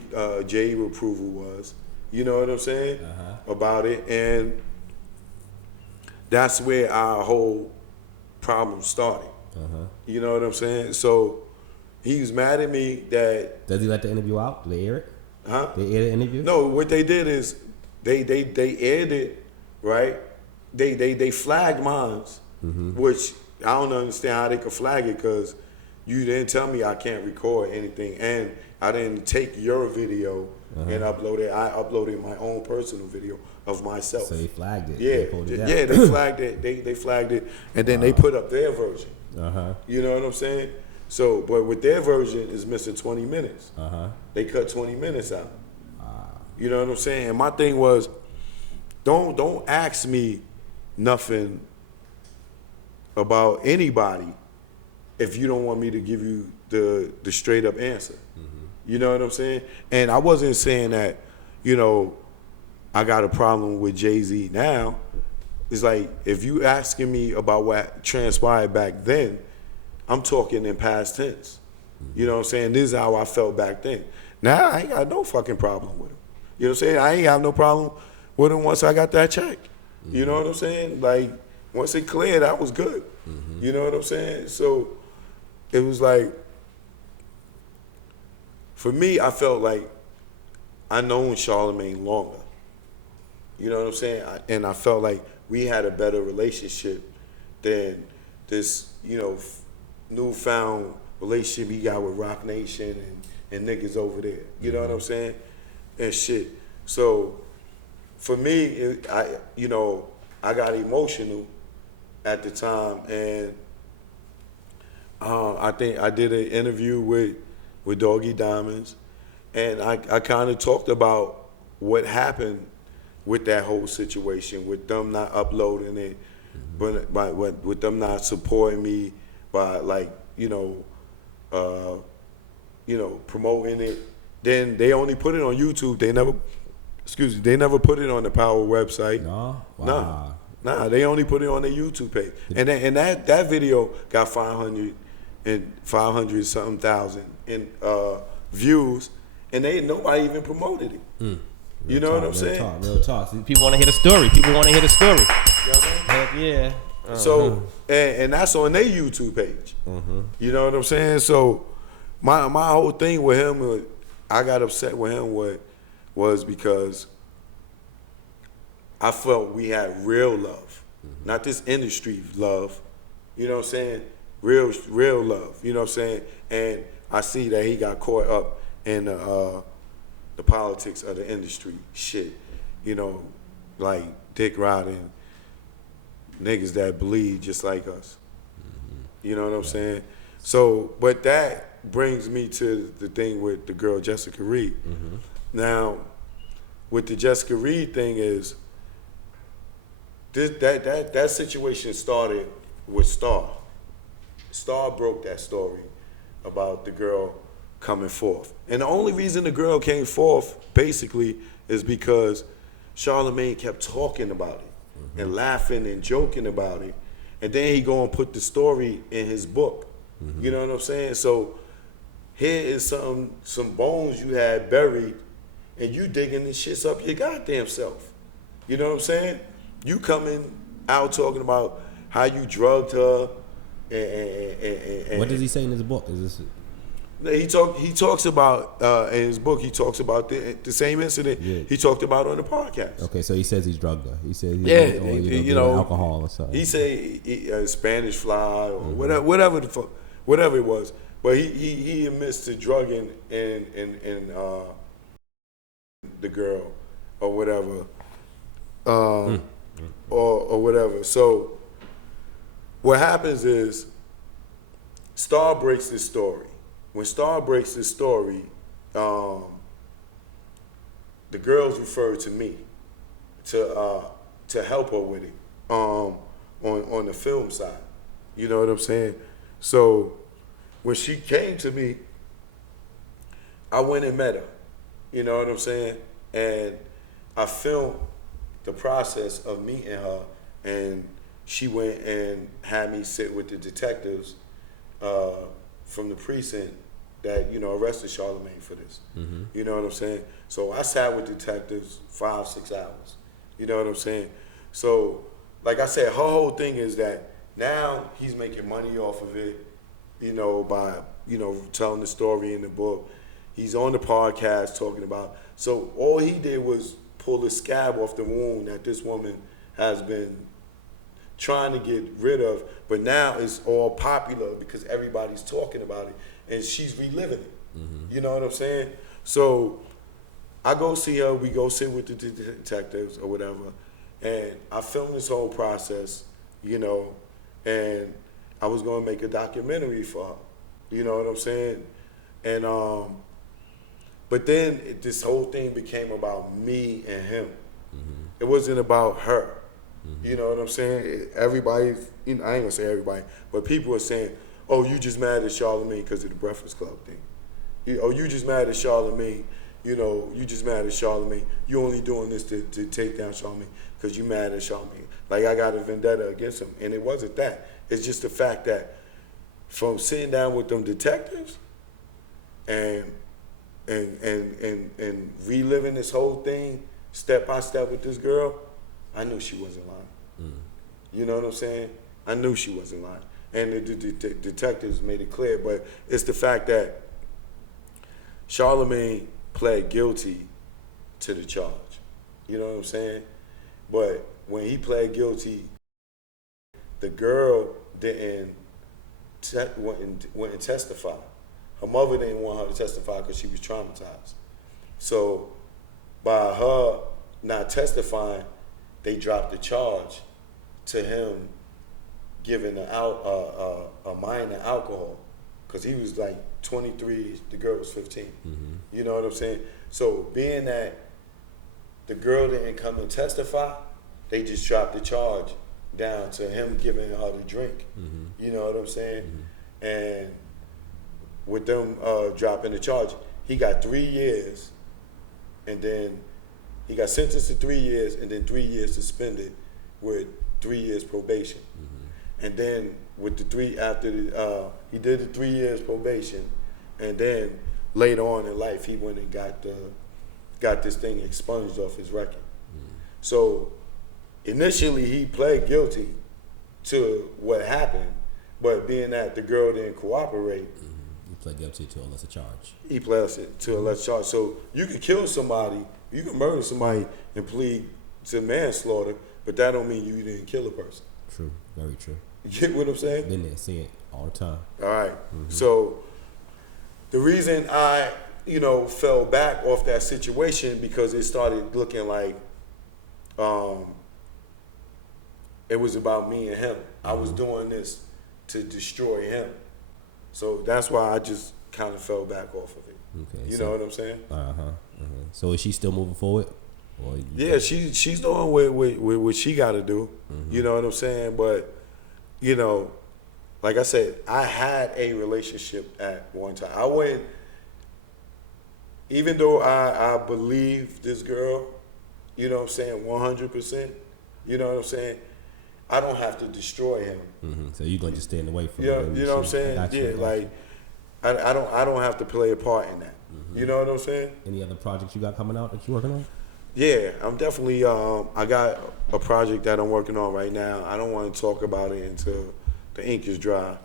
Jay approval was. You know what I'm saying? About it. And that's where our whole problem started. You know what I'm saying? So he was mad at me that... Does he let the interview out? They air it? Huh? They air the interview? No, what they did is they aired it, right? They flagged mine, which I don't understand how they could flag it, because you didn't tell me I can't record anything, and I didn't take your video and upload it. I uploaded my own personal video of myself. So they flagged it. Yeah, they flagged it. They flagged it, and then they put up their version. You know what I'm saying? So, but with their version is missing 20 minutes. They cut 20 minutes out. You know what I'm saying? And my thing was, don't ask me nothing about anybody if you don't want me to give you the straight up answer. You know what I'm saying? And I wasn't saying that, you know, I got a problem with Jay-Z now. It's like, if you asking me about what transpired back then, I'm talking in past tense. You know what I'm saying? This is how I felt back then. Now I ain't got no fucking problem with him. You know what I'm saying? I ain't have no problem with him once I got that check. You know what I'm saying? Like, once it cleared, that was good. You know what I'm saying? So it was like, for me, I felt like I known Charlamagne longer. You know what I'm saying? And I felt like we had a better relationship than this, you know, newfound relationship he got with Roc Nation and niggas over there. You know what I'm saying? And shit. So for me, I got emotional at the time, and I think I did an interview with Doggy Diamonds, and I kind of talked about what happened with that whole situation, with them not uploading it, but with them not supporting me by, like, promoting it. Then they only put it on YouTube. They never put it on the Power website. No? Wow. Nah, they only put it on their YouTube page. And that video got 500 something thousand in views, and nobody even promoted it. You know what I'm saying? Real talk. See, people want to hear the story. Heck yeah. So, and that's on their YouTube page. You know what I'm saying? So my whole thing with him, I got upset with him was because I felt we had real love, not this industry love. You know what I'm saying? Real love. You know what I'm saying? And I see that he got caught up in the politics of the industry shit. You know, like dick riding, niggas that bleed just like us. You know what I'm saying? So, but that brings me to the thing with the girl Jessica Reid. Now, with the Jessica Reid thing is, that situation started with Star. Star broke that story about the girl coming forth. And the only reason the girl came forth, basically, is because Charlamagne kept talking about it and laughing and joking about it. And then he go and put the story in his book. You know what I'm saying? So here is some bones you had buried, and you digging this shit up your goddamn self. You know what I'm saying? You coming out talking about how you drugged her. And what does he say in his book? Is this? He talks about in his book. He talks about the same incident he talked about on the podcast. Okay, so he says he's drugged her. He says you know alcohol or something. He say Spanish fly or whatever the fuck, whatever it was. But he admits to drugging and the girl or whatever, or whatever. So what happens is Star breaks this story. When Star breaks this story, the girls referred to me to help her with it on the film side. You know what I'm saying? So when she came to me, I went and met her. You know what I'm saying? And I filmed the process of meeting her, and she went and had me sit with the detectives from the precinct that, you know, arrested Charlamagne for this. You know what I'm saying? So I sat with detectives 5-6 hours. You know what I'm saying? So, like I said, her whole thing is that now he's making money off of it, you know, by, you know, telling the story in the book. He's on the podcast talking about, so all he did was pull the scab off the wound that this woman has been trying to get rid of, but now it's all popular because everybody's talking about it, and she's reliving it. You know what I'm saying? So I go see her, we go sit with the detectives or whatever, and I filmed this whole process, you know, and I was gonna make a documentary for her. You know what I'm saying? And but then this whole thing became about me and him. It wasn't about her. You know what I'm saying? Everybody, you know, I ain't gonna say everybody, but people are saying, oh, you just mad at Charlamagne because of the Breakfast Club thing. Oh, you just mad at Charlamagne, you know, you just mad at Charlamagne. You only doing this to take down Charlamagne because you mad at Charlamagne. Like, I got a vendetta against him. And it wasn't that. It's just the fact that from sitting down with them detectives and reliving this whole thing step by step with this girl, I knew she wasn't lying. You know what I'm saying? I knew she wasn't lying. And the detectives made it clear, but it's the fact that Charlamagne pled guilty to the charge. You know what I'm saying? But when he pled guilty, the girl didn't went and testify. Her mother didn't want her to testify because she was traumatized. So by her not testifying, they dropped the charge to him giving a minor alcohol, because he was like 23, the girl was 15. You know what I'm saying? So being that the girl didn't come and testify, they just dropped the charge down to him giving her the drink. You know what I'm saying? And with them dropping the charge, he got 3 years, and then he got sentenced to 3 years, and then 3 years suspended with 3 years probation. And then with the he did the 3 years probation, and then later on in life, he went and got this thing expunged off his record. So initially, he pled guilty to what happened, but being that the girl didn't cooperate, he pled guilty to a lesser charge. He pled to a lesser charge. So you can kill somebody, you can murder somebody and plead to manslaughter, but that don't mean you didn't kill a person. True, very true. You get what I'm saying? Been there, see it all the time. All right. So the reason I, fell back off that situation because it started looking like it was about me and him. I was doing this to destroy him. So that's why I just kind of fell back off of it. Okay, you know what I'm saying? So is she still moving forward? Or yeah, she's doing what she got to do. You know what I'm saying? But, you know, like I said, I had a relationship at one time. I went, even though I believe this girl, you know what I'm saying, 100%, you know what I'm saying, I don't have to destroy him. So you're going to just stand away from you it? You know what I'm saying? Yeah, like, I don't have to play a part in that. You know what I'm saying? Any other projects you got coming out that you're working on? Yeah, I'm definitely, I got a project that I'm working on right now. I don't want to talk about it until the ink is dry.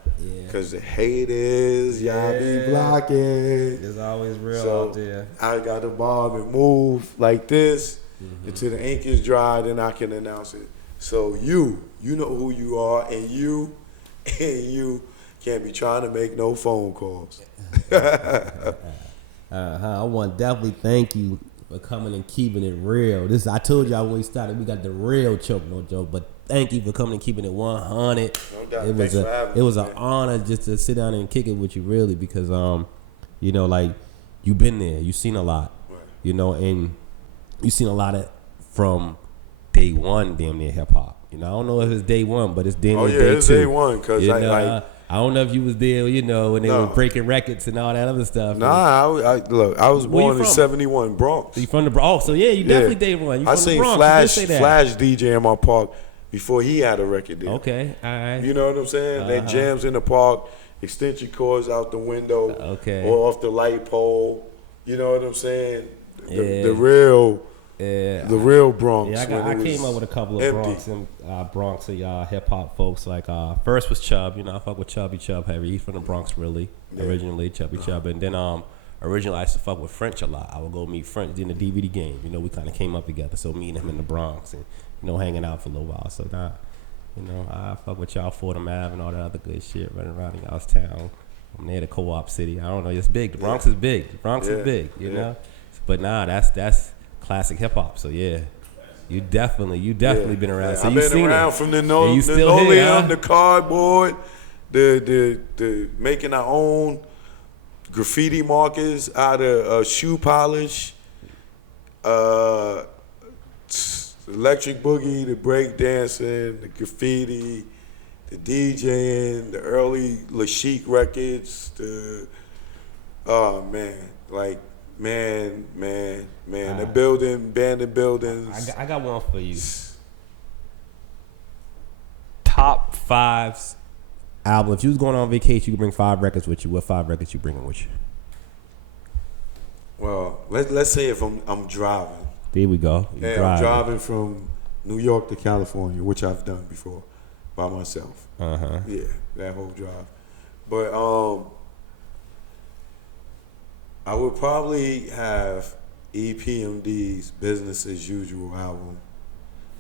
Because the haters, y'all be blocking. It's always real out there. I got to bob and move like this until the ink is dry, then I can announce it. So you know who you are, and you can't be trying to make no phone calls. I want to definitely thank you for coming and keeping it real. I told y'all when we started, we got the real choke no joke, but thank you for coming and keeping it 100. No doubt. It was an honor just to sit down and kick it with you, really, because you know, like, you've been there, you've seen a lot, you know, and you've seen a lot of from day one, damn near hip hop. You know, I don't know if it's day one, but it's damn near day two. It's day one, because I don't know if you was there, you know, when they were breaking records and all that other stuff. Nah, I was born in 71, Bronx. You from the Bronx? So yeah, you definitely day one. You I from seen the Bronx. Flash DJ in my park before he had a record deal. Okay, all right. You know what I'm saying? They jams in the park, extension cords out the window, or off the light pole. You know what I'm saying? The real Bronx. Yeah, I came up with a couple of Bronx hip hop folks. Like first was Chubb. You know, I fuck with Chubby Chubb heavy. He's from the Bronx, really. Originally, Chubby Chubb, and then originally I used to fuck with French a lot. I would go meet French in the DVD game. You know, we kind of came up together. So me and him in the Bronx, and you know, hanging out for a little while. So now, you know, I fuck with y'all Fordham Ave and all that other good shit running around in y'all's town. I'm near the Co-op City. I don't know, it's big. The Bronx is big. The Bronx is big. You know, but nah, that's classic hip hop. So yeah, you definitely been around. So I've you been seen around it. from the linoleum, the cardboard, the making our own graffiti markers out of shoe polish, electric boogie, the break dancing, the graffiti, the DJing, the early Lashik records, the building, bandit buildings. I got one for you. Top 5 album. If you was going on vacation, you could bring 5 records with you. What 5 records you bringing with you? Well, let's say if I'm driving. There we go. I'm driving from New York to California, which I've done before by myself. Yeah, that whole drive. But I would probably have EPMD's Business as Usual album.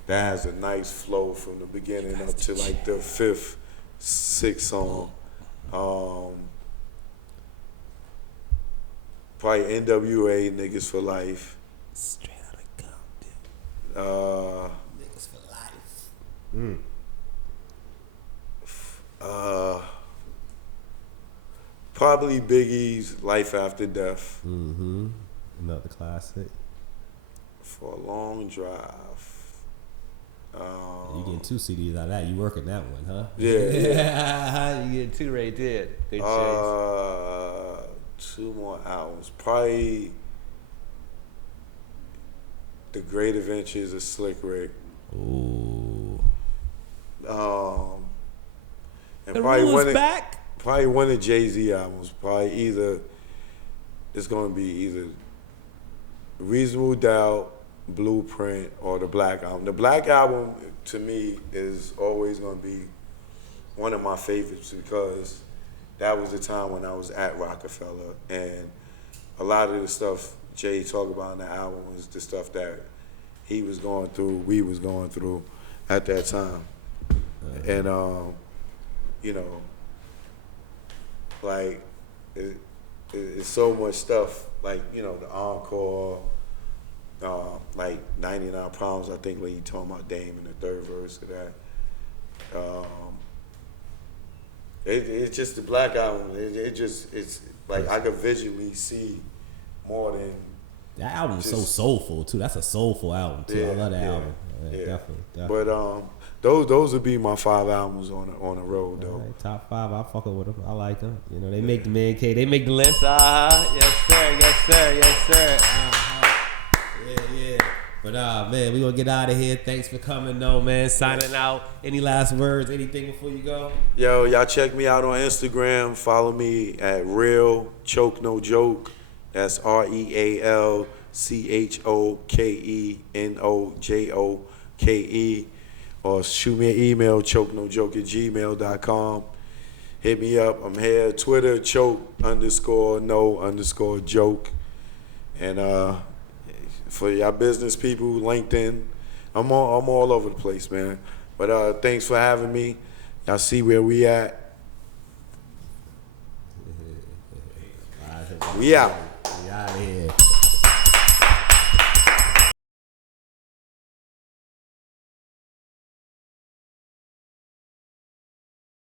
That has a nice flow from the beginning up to like the 5th, 6th song. Probably NWA, Niggas for Life. Straight out of Compton. Niggas for Life. Probably Biggie's Life After Death. Another classic. For a long drive. You getting 2 CDs out of that. You working that one, huh? Yeah. You getting 2 right there. Good chase. 2 more albums. Probably The Great Adventures of Slick Rick. Ooh. And the probably Rule's back. Probably one of Jay-Z albums. Probably it's going to be either Reasonable Doubt, Blueprint, or the Black Album. The Black Album, to me, is always going to be one of my favorites because that was the time when I was at Roc-A-Fella, and a lot of the stuff Jay talked about in the album was the stuff that he was going through, we was going through at that time. And, you know, like, it's so much stuff, like, you know, the Encore, like 99 Problems, I think, when you talking about Dame in the 3rd verse of that. It's just the Black Album. It's like I could visually see more than. That album is so soulful too. That's a soulful album too. I love that album. Yeah, definitely. But those would be my 5 albums on the road though. Right, top 5, I fucking with them. I like them. You know, they make the Man Cave. They make the list. Yes sir. Yes sir. Yes sir. Yeah. But man, we gonna get out of here. Thanks for coming though, man. Signing out. Any last words? Anything before you go? Yo, y'all check me out on Instagram. Follow me at Real Choke No Joke. That's RealChokenOjoke. Or shoot me an email, chokenojoke@gmail.com. Hit me up. I'm here. Twitter, choke_no_joke. And for y'all business people, LinkedIn, I'm all over the place, man. But thanks for having me. Y'all see where we at. We out.